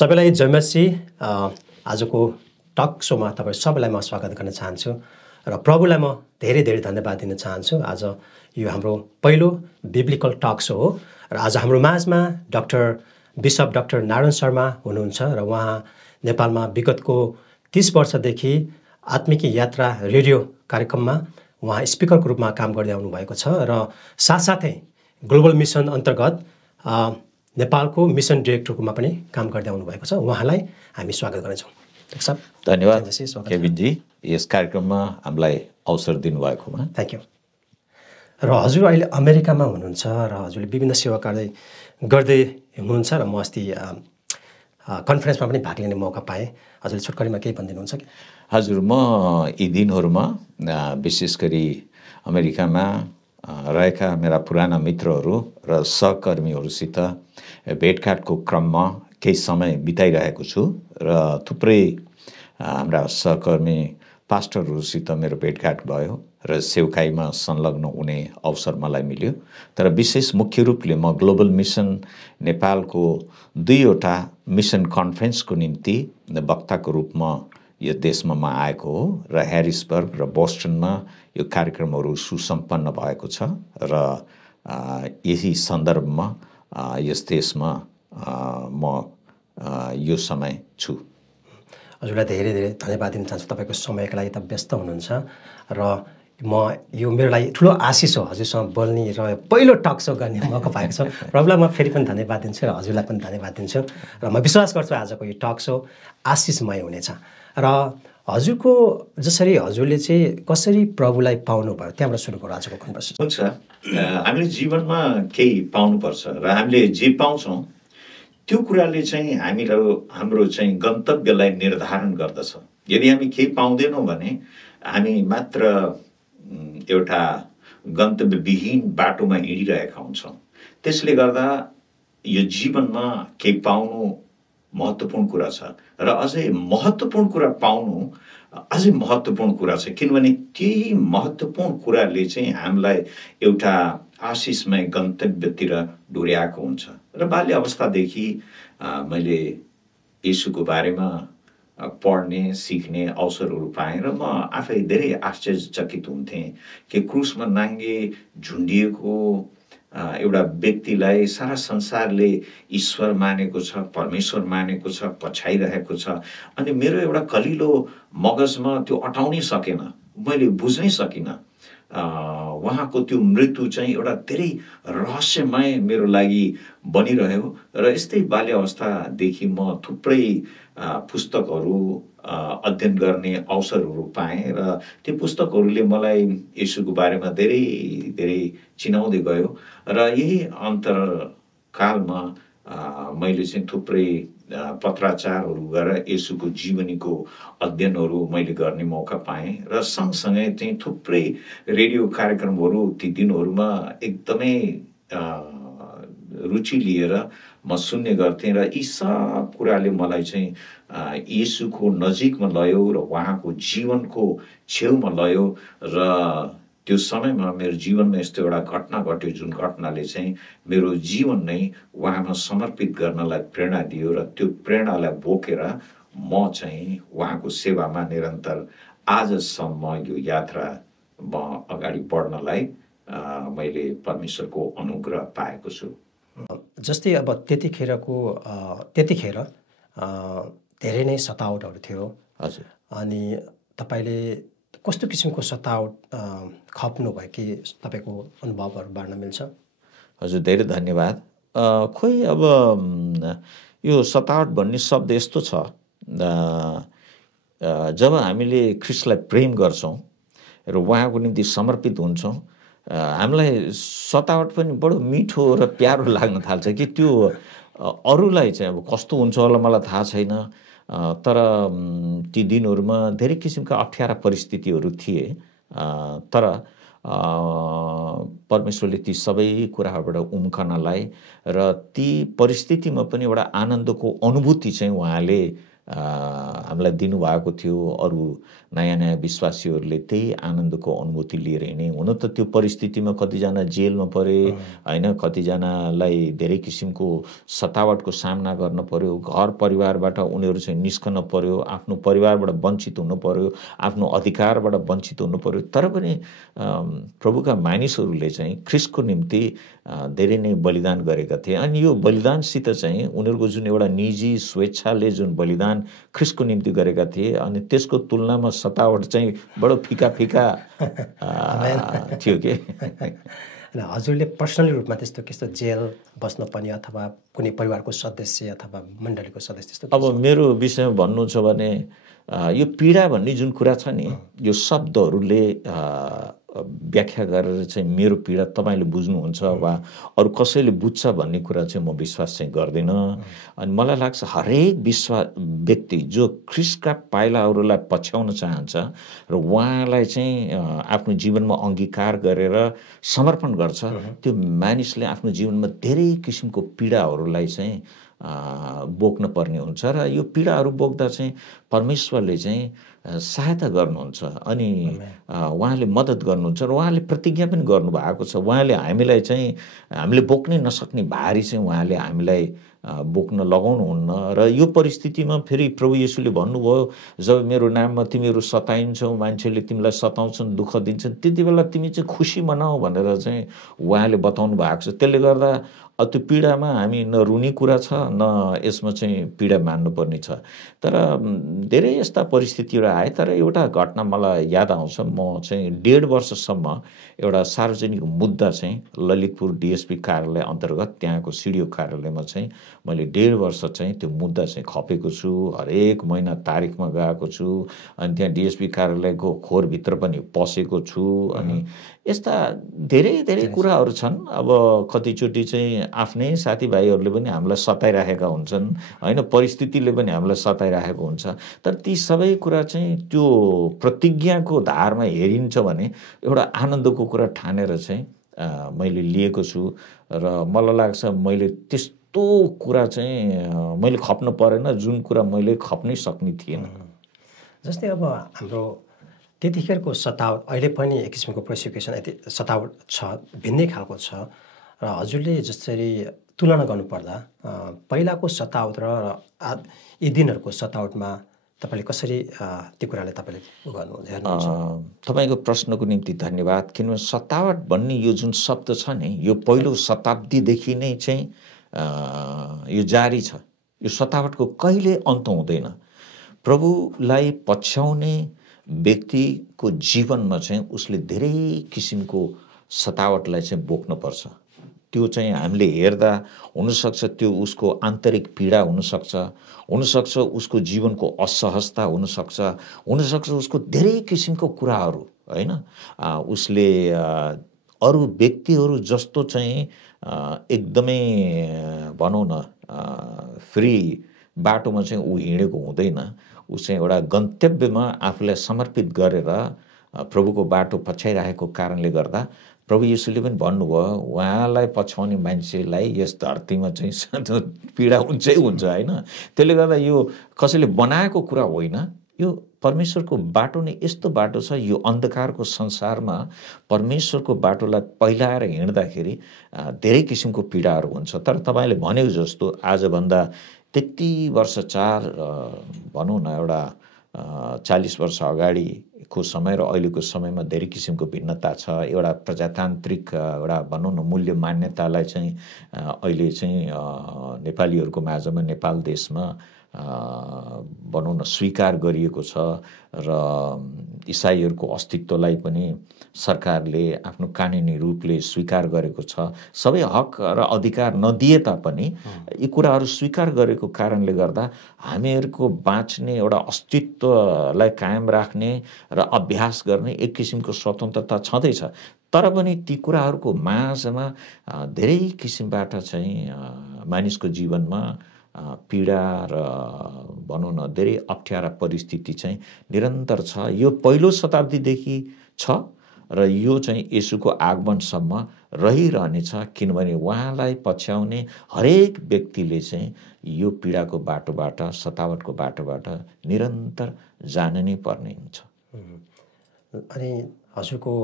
सबैलाई जयमसी आजको टक शोमा तपाईँ सबैलाई म स्वागत गर्न चाहन्छु र प्रभुलाई म धेरै धेरै धन्यवाद दिन चाहन्छु। आज यो हाम्रो पहिलो बिब्लिकल टक सो हो र आज हाम्रो माझमा बिशप डाक्टर नारायण शर्मा हुनुहुन्छ र उहाँ नेपालमा विगतको 30 वर्षदेखि आत्मिक यात्रा रेडियो कार्यक्रममा उहाँ स्पिकरको रूपमा काम गर्दै आउनुभएको छ र साथसाथै ग्लोबल मिसन अन्तर्गत नेपालको मिसन डिरेक्टरको रूपमा पनि काम गर्दै आउनुभएको छ। उहाँलाई हामी स्वागत गर्छौँ। धन्यवाद केविनजी, यस कार्यक्रममा हामीलाई अवसर दिनुभएकोमा। Thank you. र हजुर अहिले अमेरिकामा हुनुहुन्छ र हजुरले विभिन्न सेवा कार्य गर्दै हुनुहुन्छ र म अस्ति कन्फरेन्समा पनि भाग लिने मौका पाएँ। हजुरले छोटकरीमा केही भनिदिनुहुन्छ कि? हजुर, म यी दिनहरूमा विशेष गरी अमेरिकामा रहेका मेरा पुराना मित्रहरू र सहकर्मीहरूसित भेटघाटको क्रममा केही समय बिताइरहेको छु र थुप्रै हाम्रा सहकर्मी पास्टरहरूसित मेरो भेटघाट भयो र सेवकाईमा संलग्न हुने अवसर मलाई मिल्यो। तर विशेष मुख्य रूपले म ग्लोबल मिसन नेपालको 2वटा मिसन कन्फरेन्सको निम्ति वक्ताको रूपमा यो देशमा म आएको हो र ह्यारिसबर्ग र बोस्टनमा यो कार्यक्रमहरू सुसम्पन्न भएको छ र यही सन्दर्भमा यस देशमा म यो समय छु। हजुरलाई धेरै धेरै धन्यवाद दिन चाहन्छु। तपाईँको समयको लागि त व्यस्त हुनुहुन्छ र म यो मेरो लागि ठुलो आशिष हो हजुरसँग बोल्ने र पहिलो टक सो गर्ने मौका पाएको छ। प्रभुलाई म फेरि पनि धन्यवाद दिन्छु र हजुरलाई पनि धन्यवाद दिन्छु र म विश्वास गर्छु आजको यो टक सो आशिषमय हुनेछ। र हजुरको जसरी हजुरले चाहिँ कसरी प्रभुलाई पाउनुभयो त्यहाँबाट सुरु गरौँ आजको कन्भर्सेसन। हुन्छ, हामीले जीवनमा केही पाउनुपर्छ र हामीले जे पाउँछौँ त्यो कुराले चाहिँ हाम्रो चाहिँ गन्तव्यलाई निर्धारण गर्दछ। यदि हामी केही पाउँदैनौँ भने हामी मात्र एउटा गन्तव्यविहीन बाटोमा हिँडिरहेका हुन्छौँ। त्यसले गर्दा यो जीवनमा केही पाउनु महत्त्वपूर्ण कुरा छ र अझै महत्त्वपूर्ण कुरा पाउनु अझै महत्त्वपूर्ण कुरा छ, किनभने त्यही महत्त्वपूर्ण कुराले चाहिँ हामीलाई एउटा आशिषमय गन्तव्यतिर डोर्याएको हुन्छ। र बाल्य अवस्थादेखि मैले येशूको बारेमा पढ्ने सिक्ने अवसरहरू पाएँ र म आफै धेरै आश्चर्यचकित हुन्थेँ कि क्रुसमा नाङ्गे झुन्डिएको एउटा व्यक्तिलाई सारा संसारले ईश्वर मानेको छ, परमेश्वर मानेको छ, पछ्याइरहेको छ। अनि मेरो एउटा कलिलो मगजमा त्यो अटाउनै सकेन, मैले बुझ्नै सकिनँ। उहाँको त्यो मृत्यु चाहिँ एउटा धेरै रहस्यमय मेरो लागि बनिरह्यो र यस्तै बाल्य अवस्थादेखि म थुप्रै पुस्तकहरू अध्ययन गर्ने अवसरहरू पाएँ र त्यो पुस्तकहरूले मलाई येशूको बारेमा धेरै धेरै चिनाउँदै गयो र यही अन्तरकालमा मैले चाहिँ थुप्रै पत्राचारहरू गरेर येशूको जीवनीको अध्ययनहरू मैले गर्ने मौका पाएँ र सँगसँगै चाहिँ थुप्रै रेडियो कार्यक्रमहरू ती दिनहरूमा एकदमै रुचि लिएर म सुन्ने गर्थेँ र यी सब कुराले मलाई चाहिँ येशूको नजिकमा लयो र उहाँको जीवनको छेउमा लयो र त्यो समयमा मेरो जीवनमा यस्तो एउटा घटना घट्यो जुन घटनाले चाहिँ मेरो जीवन नै उहाँमा समर्पित गर्नलाई प्रेरणा दियो र त्यो प्रेरणालाई बोकेर म चाहिँ उहाँको सेवामा निरन्तर आजसम्म यो यात्रामा अगाडि बढ्नलाई मैले परमेश्वरको अनुग्रह पाएको छु। जस्तै अब त्यतिखेर धेरै नै सतावटहरू थियो। हजुर। अनि तपाईँले कस्तो किसिमको सतावट खप्नुभयो कि तपाईँको अनुभवहरू बाँड्न मिल्छ? हजुर, धेरै धन्यवाद। खोइ अब यो सतावट भन्ने शब्द यस्तो छ, जब हामीले ख्रिस्टलाई प्रेम गर्छौँ र उहाँको निम्ति समर्पित हुन्छौँ, हामीलाई सतावट पनि बडो मिठो र प्यारो लाग्न थाल्छ कि त्यो अरूलाई चाहिँ अब कस्तो हुन्छ होला मलाई थाहा छैन, तर ती दिनहरूमा धेरै किसिमका अप्ठ्यारा परिस्थितिहरू थिए, तर परमेश्वरले ती सबै कुराहरूबाट उम्कनलाई र ती परिस्थितिमा पनि एउटा आनन्दको अनुभूति चाहिँ उहाँले हामीलाई दिनुभएको थियो। अरू नयाँ नयाँ विश्वासीहरूले त्यही आनन्दको अनुभूति लिएर हिँडे। हुन त त्यो परिस्थितिमा कतिजना जेलमा परे होइन, कतिजनालाई धेरै किसिमको सतावटको सामना गर्न पर्यो, घर परिवारबाट उनीहरू चाहिँ निस्कन पर्यो, आफ्नो परिवारबाट वञ्चित हुनु पर्यो, आफ्नो अधिकारबाट वञ्चित हुनु पर्यो। तर पनि प्रभुका मानिसहरूले चाहिँ ख्रिस्टको निम्ति धेरै नै बलिदान गरेका थिए। अनि यो बलिदानसित चाहिँ उनीहरूको जुन एउटा निजी स्वेच्छाले जुन बलिदान ख्रिस्टको निम्ति गरेका थिए, अनि त्यसको तुलनामा सतावट चाहिँ बडो फिका फिका थियो के। हजुरले पर्सनली रूपमा त्यस्तो जेल बस्नुपर्ने अथवा कुनै परिवारको सदस्य अथवा मण्डलीको सदस्य त्यस्तो? अब मेरो विषयमा भन्नु छ भने यो पीडा भन्ने जुन कुरा छ नि, यो शब्दहरूले व्याख्या गरेर चाहिँ मेरो पीडा तपाईँले बुझ्नुहुन्छ वा अरू कसैले बुझ्छ भन्ने कुरा चाहिँ म विश्वास चाहिँ गर्दिनँ। अनि मलाई लाग्छ हरेक व्यक्ति जो ख्रिस्टका पाइलाहरूलाई पछ्याउन चाहन्छ र उहाँलाई चाहिँ आफ्नो जीवनमा अङ्गीकार गरेर समर्पण गर्छ, त्यो मानिसले आफ्नो जीवनमा धेरै किसिमको पीडाहरूलाई चाहिँ बोक्न पर्ने हुन्छ। र यो पीडाहरू बोक्दा चाहिँ परमेश्वरले चाहिँ सहायता गर्नुहुन्छ अनि उहाँले मद्दत गर्नुहुन्छ र उहाँले प्रतिज्ञा पनि गर्नुभएको छ। उहाँले हामीलाई चाहिँ हामीले बोक्नै नसक्ने भारी चाहिँ उहाँले हामीलाई बोक्न लगाउनुहुन्न। र यो परिस्थितिमा फेरि प्रभु येशूले भन्नुभयो, जब मेरो नाममा तिमीहरू सताइन्छौ, मान्छेले तिमीलाई सताउँछन्, दुःख दिन्छन्, त्यति बेला तिमी चाहिँ खुसी मनाऊ भनेर चाहिँ उहाँले बताउनु भएको छ। त्यसले गर्दा त्यो पीडामा हामी न रुने कुरा छ न यसमा चाहिँ पीडा मान्नुपर्ने छ। तर धेरै यस्ता परिस्थितिहरू आए। तर एउटा घटना मलाई याद आउँछ। म चाहिँ 1.5 वर्षसम्म एउटा सार्वजनिक मुद्दा चाहिँ ललितपुर डिएसपी कार्यालय अन्तर्गत त्यहाँको सिडिओ कार्यालयमा चाहिँ मैले 1.5 वर्ष चाहिँ त्यो मुद्दा चाहिँ खपेको छु। हरेक महिना तारिकमा गएको छु। अनि त्यहाँ डिएसपी कार्यालयको खोरभित्र पनि पसेको छु। अनि यस्ता धेरै धेरै कुराहरू छन्। अब कतिचोटि चाहिँ आफ्नै साथीभाइहरूले पनि हामीलाई सताइराखेका हुन्छन् होइन, परिस्थितिले पनि हामीलाई सताइराखेको हुन्छ। तर ती सबै कुरा चाहिँ त्यो प्रतिज्ञाको धारमा हेरिन्छ भने एउटा आनन्दको कुरा ठानेर चाहिँ मैले लिएको छु। र मलाई लाग्छ मैले त्यस्तो कुरा चाहिँ मैले खप्न परेन जुन कुरा मैले खप्नै सक्ने थिएन। जस्तै अब हाम्रो त्यतिखेरको सतावट अहिले पनि एक किसिमको प्रोसिक्युसन यति सतावट छ, भिन्नै खालको छ। र हजुरले जसरी तुलना गर्नुपर्दा पहिलाको सतावट र यी दिनहरूको सतावटमा तपाईँले कसरी ती कुराले तपाईँले गर्नुहुन्छ? तपाईँको प्रश्नको निम्ति धन्यवाद। किनभने सतावट भन्ने यो जुन शब्द छ नि, यो पहिलो शताब्दीदेखि नै चाहिँ यो जारी छ। यो सतावटको कहिले अन्त हुँदैन। प्रभुलाई पछ्याउने व्यक्तिको जीवनमा चाहिँ उसले धेरै किसिमको सतावटलाई चाहिँ बोक्नुपर्छ। त्यो चाहिँ हामीले हेर्दा हुनसक्छ त्यो उसको आन्तरिक पीडा हुनसक्छ, हुनसक्छ उसको जीवनको असहजता हुनसक्छ उसको धेरै किसिमको कुराहरू होइन। उसले अरू व्यक्तिहरू जस्तो चाहिँ एकदमै भनौँ न फ्री बाटोमा चाहिँ ऊ हिँडेको हुँदैन। ऊ चाहिँ एउटा गन्तव्यमा आफूलाई समर्पित गरेर प्रभुको बाटो पछ्याइरहेको कारणले गर्दा प्रभु येशूले पनि भन्नुभयो, उहाँलाई पछ्याउने मान्छेलाई यस धरतीमा चाहिँ पीडा हुन्छै हुन्छ होइन। त्यसले गर्दा यो कसैले बनाएको कुरा होइन। यो परमेश्वरको बाटो नै यस्तो बाटो छ। यो अन्धकारको संसारमा परमेश्वरको बाटोलाई पहिलाएर हिँड्दाखेरि धेरै किसिमको पीडाहरू हुन्छ। तर तपाईँले भनेको जस्तो आजभन्दा त्यति वर्ष भनौँ न एउटा 40 वर्ष अगाडिको समय र अहिलेको समयमा धेरै किसिमको भिन्नता छ। एउटा प्रजातान्त्रिक एउटा भनौँ न मूल्य मान्यतालाई चाहिँ अहिले चाहिँ नेपालीहरूको माझमा नेपाल देशमा भनौँ न स्वीकार गरिएको छ र इसाईहरूको अस्तित्वलाई पनि सरकारले आफ्नो कानुनी रूपले स्वीकार गरेको छ। सबै हक र अधिकार नदिए तापनि यी कुराहरू स्वीकार गरेको कारणले गर्दा हामीहरूको बाँच्ने एउटा अस्तित्वलाई कायम राख्ने र अभ्यास गर्ने एक किसिमको स्वतन्त्रता छँदैछ। तर पनि ती कुराहरूको माझमा धेरै किसिमबाट चाहिँ मानिसको जीवनमा पीडा र भनौँ न धेरै अप्ठ्यारा परिस्थिति चाहिँ निरन्तर छ। यो पहिलो शताब्दीदेखि छ र यो चाहिँ येशूको आगमनसम्म रहिरहनेछ, किनभने उहाँलाई पछ्याउने हरेक व्यक्तिले चाहिँ यो पीडाको बाटोबाट, सतावटको बाटोबाट निरन्तर जान नै पर्ने हुन्छ। अनि हजुरको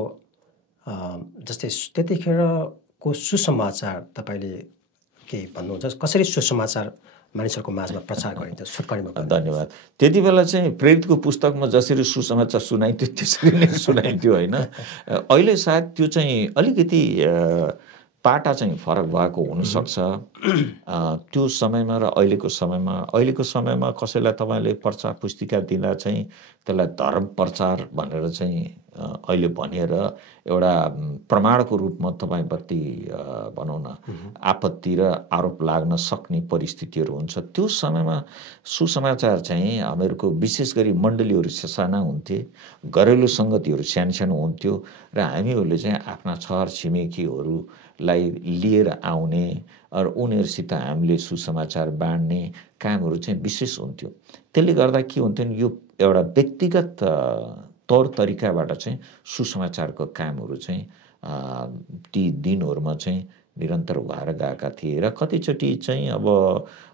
जस्तै त्यतिखेरको सुसमाचार तपाईँले के भन्नुहुन्छ? कसरी सुसमाचार मानिसहरूको माझमा प्रचार गरिन्छ छोटकरीमा? धन्यवाद। त्यति बेला चाहिँ प्रेरितको पुस्तकमा जसरी सुसमाचार सुनाइन्थ्यो त्यसरी नै सुनाइन्थ्यो होइन। अहिले सायद त्यो चाहिँ अलिकति पाटा चाहिँ फरक भएको हुनसक्छ त्यो समयमा र अहिलेको समयमा कसैलाई तपाईँले प्रचार पुस्तिका दिँदा चाहिँ त्यसलाई धर्म प्रचार भनेर चाहिँ अहिले भनेर एउटा प्रमाणको रूपमा तपाईँ बत्ती भनौँ न आपत्ति र आरोप लाग्न सक्ने परिस्थितिहरू हुन्छ। त्यो समयमा सुसमाचार चाहिँ हामीहरूको विशेष गरी मण्डलीहरू साना हुन्थे, घरेलु सङ्गतिहरू सानो सानो हुन्थ्यो र हामीहरूले चाहिँ आफ्ना छर छिमेकीहरूलाई लिएर आउने र उनीहरूसित हामीले सुसमाचार बाँड्ने कामहरू चाहिँ विशेष हुन्थ्यो। त्यसले गर्दा के हुन्थ्यो नि, यो एउटा व्यक्तिगत तौर तरिकाबाट चाहिँ सुसमाचारको कामहरू चाहिँ ती दिनहरूमा चाहिँ निरन्तर भएर गएका थिए र कतिचोटि चाहिँ अब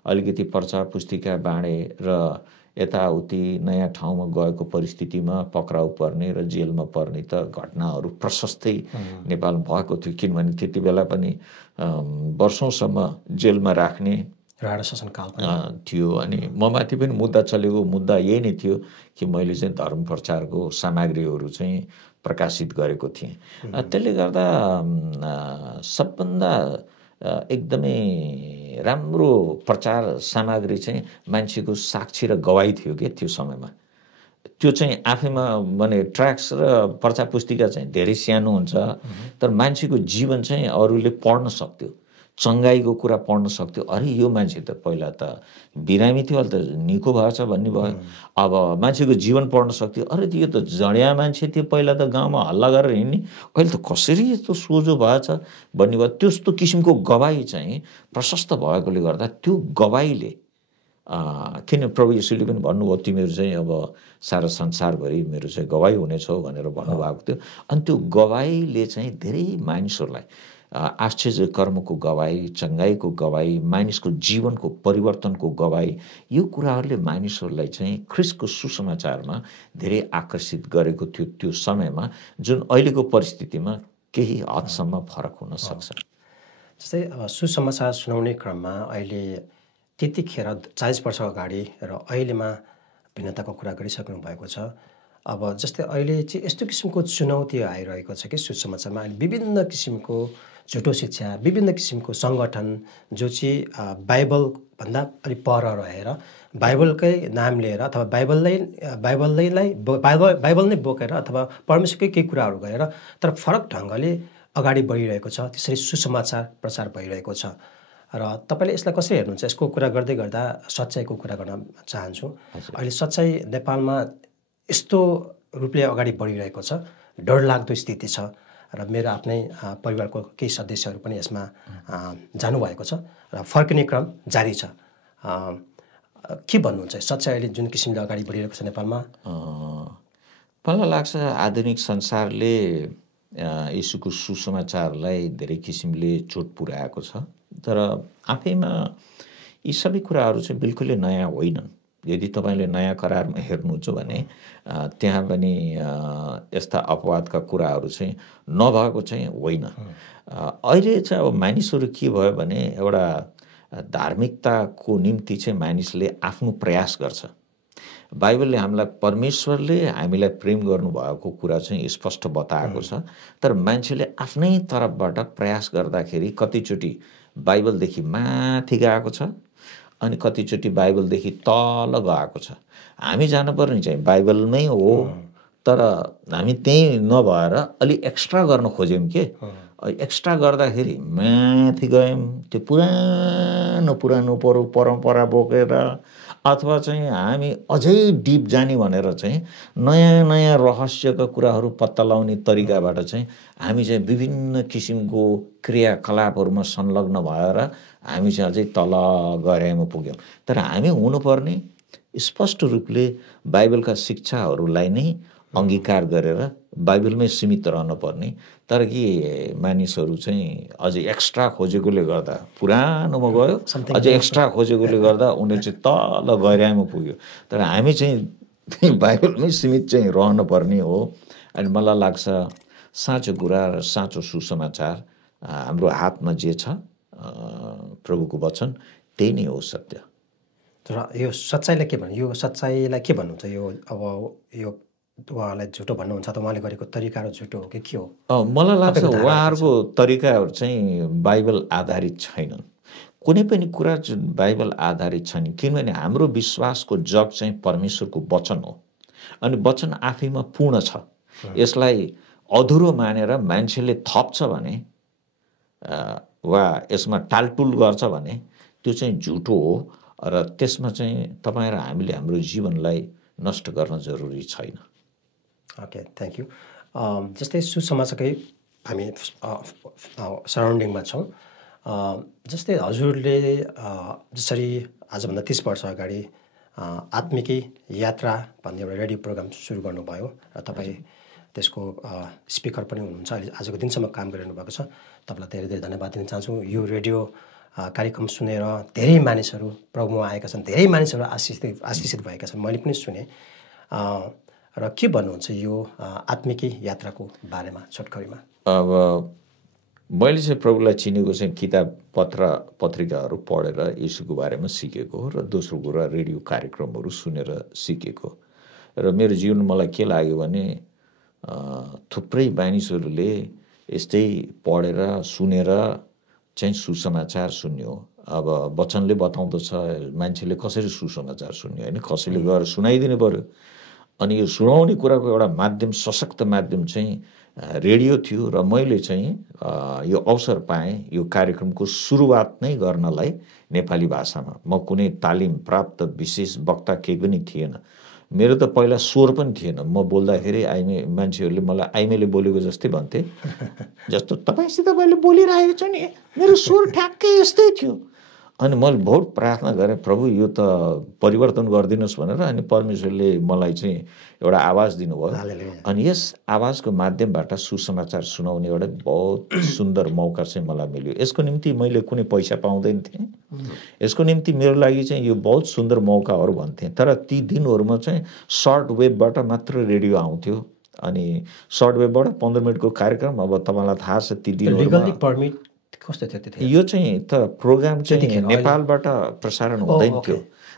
अलिकति प्रचार पुस्तिका बाँडे र यताउति नयाँ ठाउँमा गएको परिस्थितिमा पक्राउ पर्ने र जेलमा पर्ने त घटनाहरू प्रशस्तै नेपालमा भएको थियो। किनभने त्यति बेला पनि वर्षौँसम्म जेलमा राख्ने राणा शासनकाल थियो। अनि ममाथि पनि मुद्दा चलेको मुद्दा यही नै थियो कि मैले चाहिँ धर्म प्रचारको सामग्रीहरू चाहिँ प्रकाशित गरेको थिएँ। त्यसले गर्दा सबभन्दा एकदमै राम्रो प्रचार सामग्री चाहिँ मान्छेको साक्षी र गवाही थियो कि त्यो समयमा। त्यो चाहिँ आफैमा माने ट्र्याक्स र प्रचार पुस्तिका चाहिँ धेरै सानो हुन्छ, तर मान्छेको जीवन चाहिँ अरूले पढ्न सक्थ्यो, चङ्गाईको कुरा पढ्न सक्थ्यो। अरे यो मान्छे त पहिला त बिरामी थियो, अहिले त निको भएछ भन्ने भयो। अब मान्छेको जीवन पढ्न सक्थ्यो, अरे यो त जडिया मान्छे थियो, पहिला त गाउँमा हल्ला गरेर हिँड्ने, अहिले त कसरी यस्तो सोझो भएछ भन्ने भयो। त्यस्तो किसिमको गवाही चाहिँ प्रशस्त भएकोले गर्दा त्यो गवाहीले किन प्रभु येशूले पनि भन्नुभयो तिमीहरू चाहिँ अब सारा संसारभरि मेरो चाहिँ गवाही हुनेछौ भनेर भन्नुभएको थियो। अनि त्यो गवाहीले चाहिँ धेरै मानिसहरूलाई आश्चर्य कर्मको गवाही, चङ्गाईको गवाही, मानिसको जीवनको परिवर्तनको गवाही, यो कुराहरूले मानिसहरूलाई चाहिँ ख्रिस्टको सुसमाचारमा धेरै आकर्षित गरेको थियो त्यो समयमा, जुन अहिलेको परिस्थितिमा केही हदसम्म फरक हुन सक्छ। जस्तै अब सुसमाचार सुनाउने क्रममा अहिले त्यतिखेर 40 वर्ष अगाडि र अहिलेमा भिन्नताको कुरा गरिसक्नु भएको छ। अब जस्तै अहिले चाहिँ यस्तो किसिमको चुनौती आइरहेको छ कि सुसमाचारमा अहिले विभिन्न किसिमको झुटो शिक्षा, विभिन्न किसिमको सङ्गठन जो चाहिँ बाइबलभन्दा अलिक पर रहेर बाइबलकै नाम लिएर अथवा बाइबल नै बोकेर अथवा परमेश्वरकै केही कुराहरू गरेर तर फरक ढङ्गले अगाडि बढिरहेको छ। त्यसरी सुसमाचार प्रचार भइरहेको छ र तपाईँले यसलाई कसरी हेर्नुहुन्छ? यसको कुरा गर्दै गर्दा सच्चाइको कुरा गर्न चाहन्छु। अहिले सच्चाइ नेपालमा यस्तो रूपले अगाडि बढिरहेको छ, डरलाग्दो स्थिति छ र मेरो आफ्नै परिवारको केही सदस्यहरू पनि यसमा जानुभएको छ र फर्किने क्रम जारी छ। के भन्नुहुन्छ सच्चाइ अहिले जुन किसिमले अगाडि बढिरहेको छ नेपालमा? मलाई लाग्छ आधुनिक संसारले येशूको सुसमाचारलाई धेरै किसिमले चोट पुर्याएको छ, तर आफैमा यी सबै कुराहरू चाहिँ बिल्कुलै नयाँ होइनन्। यदि तपाईँले नयाँ करारमा हेर्नुहुन्छ भने त्यहाँ पनि यस्ता अपवादका कुराहरू चाहिँ नभएको चाहिँ होइन। अहिले चाहिँ अब मानिसहरू के भयो भने एउटा धार्मिकताको निम्ति चाहिँ मानिसले आफ्नो प्रयास गर्छ। बाइबलले हामीलाई परमेश्वरले हामीलाई प्रेम गर्नुभएको कुरा चाहिँ स्पष्ट बताएको छ, तर मान्छेले आफ्नै तर्फबाट प्रयास गर्दाखेरि कतिचोटि बाइबलदेखि माथि गएको छ अनि कतिचोटि बाइबलदेखि तल गएको छ। हामी जानुपर्ने चाहिँ बाइबलमै हो, तर हामी त्यही नभएर अलि एक्स्ट्रा गर्न खोज्यौँ के। एक्स्ट्रा गर्दाखेरि माथि गयौँ, त्यो पुरानो परम्परा बोकेर अथवा चाहिँ हामी अझै डिप जाने भनेर चाहिँ नयाँ रहस्यका कुराहरू पत्ता लगाउने तरिकाबाट चाहिँ हामी चाहिँ विभिन्न किसिमको क्रियाकलापहरूमा संलग्न भएर हामी चाहिँ अझै तल गहिराइमा पुग्यौँ। तर हामी हुनुपर्ने स्पष्ट रूपले बाइबलका शिक्षाहरूलाई नै अङ्गीकार गरेर बाइबलमै सीमित रहन पर्ने, तर कि मानिसहरू चाहिँ अझै एक्स्ट्रा खोजेकोले गर्दा पुरानोमा गयो, अझै एक्स्ट्रा खोजेकोले गर्दा उनीहरू चाहिँ तल गहिराइमा पुग्यो। तर हामी चाहिँ बाइबलमै सीमित चाहिँ रहन पर्ने हो। अनि मलाई लाग्छ साँचो कुरा र साँचो सुसमाचार हाम्रो हातमा जे छ प्रभुको वचन त्यही नै हो सत्य। र यो सच्चाइलाई के भन्नु, यो सच्चाइलाई के भन्नुहुन्छ? यो अब यो उहाँलाई झुटो भन्नुहुन्छ त उहाँले गरेको तरिका र झुटो हो कि के हो? मलाई लाग्छ उहाँहरूको तरिकाहरू चाहिँ बाइबल आधारित छैनन्। कुनै पनि कुरा जुन बाइबल आधारित छैन, किनभने हाम्रो विश्वासको जग चाहिँ परमेश्वरको वचन हो अनि वचन आफैमा पूर्ण छ। यसलाई अधुरो मानेर मान्छेले थप्छ भने वा यसमा टालटुल गर्छ भने त्यो चाहिँ झुटो हो र त्यसमा चाहिँ तपाईँ र हामीले हाम्रो जीवनलाई नष्ट गर्न जरुरी छैन। Okay, thank you. जस्तै सुसमाचारकै हामी सराउन्डिङमा छौँ। जस्तै हजुरले जसरी आजभन्दा 30 वर्ष अगाडि आत्मिकै यात्रा भन्ने एउटा रेडियो प्रोग्राम सुरु गर्नुभयो र तपाईँ त्यसको स्पिकर पनि हुनुहुन्छ, अहिले आजको दिनसम्म काम गरिरहनु भएको छ। तपाईँलाई धेरै धेरै धन्यवाद दिन चाहन्छु। यो रेडियो कार्यक्रम सुनेर धेरै मानिसहरू प्रभुमा आएका छन्, धेरै मानिसहरू आशिषित भएका छन्, मैले पनि सुने। र के भन्नुहुन्छ यो आत्मिकै यात्राको बारेमा छोटकरीमा? अब मैले चाहिँ प्रभुलाई चिनेको चाहिँ किताब पत्रिकाहरू पढेर यीशुको बारेमा सिकेको हो र दोस्रो कुरा रेडियो कार्यक्रमहरू सुनेर सिकेको। र मेरो जीवन मलाई के लाग्यो भने थुप्रै मानिसहरूले यस्तै पढेर सुनेर चाहिँ सुसमाचार सुन्यो। अब वचनले बताउँदछ मान्छेले कसरी सुसमाचार सुन्यो होइन, कसैले गएर सुनाइदिनु पर्यो। अनि यो सुनाउने कुराको एउटा माध्यम, सशक्त माध्यम चाहिँ रेडियो थियो र मैले चाहिँ यो अवसर पाएँ यो कार्यक्रमको सुरुवात नै गर्नलाई नेपाली भाषामा। म कुनै तालिम प्राप्त विशेष वक्ता केही पनि थिएन, मेरो त पहिला स्वर पनि थिएन। म बोल्दाखेरि मान्छेहरूले मलाई आइमेले बोलेको जस्तै भन्थे, जस्तो तपाईँसित मैले बोलिरहेको छु नि, मेरो स्वर ठ्याक्कै यस्तै थियो। अनि मैले बहुत प्रार्थना गरेँ, प्रभु यो त परिवर्तन गरिदिनुहोस् भनेर। अनि परमेश्वरले मलाई चाहिँ एउटा आवाज दिनुभयो अनि यस आवाजको माध्यमबाट सुसमाचार सुनाउने एउटा बहुत सुन्दर मौका चाहिँ मलाई मिल्यो। यसको निम्ति मैले कुनै पैसा पाउँदैन थिएँ, यसको निम्ति मेरो लागि चाहिँ यो बहुत सुन्दर मौकाहरू भन्थेँ। तर ती दिनहरूमा चाहिँ सर्ट वेबबाट मात्र रेडियो आउँथ्यो अनि सर्ट वेबबाट 15 मिनटको कार्यक्रम। अब तपाईँलाई थाहा छ ती दिनहरूमा कस्तो थियो त्यति? यो चाहिँ त प्रोग्राम चाहिँ नेपालबाट प्रसारण हुँदैन थियो,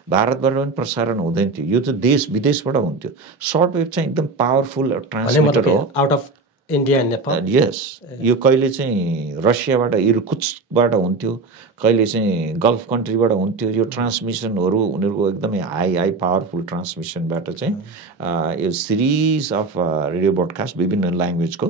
भारतबाट पनि प्रसारण हुँदैन थियो, यो त देश विदेशबाट हुन्थ्यो। सर्ट वेभ चाहिँ एकदम पावरफुल ट्रान्समिटर हो। Out of India and Nepal? Yes, यो कहिले चाहिँ रसियाबाट इर्कुत्स्कबाट हुन्थ्यो, कहिले चाहिँ गल्फ कन्ट्रीबाट हुन्थ्यो। यो ट्रान्समिसनहरू उनीहरूको एकदमै हाई पावरफुल ट्रान्समिसनबाट चाहिँ यो सिरिज अफ रेडियो ब्रोडकास्ट विभिन्न ल्याङ्ग्वेजको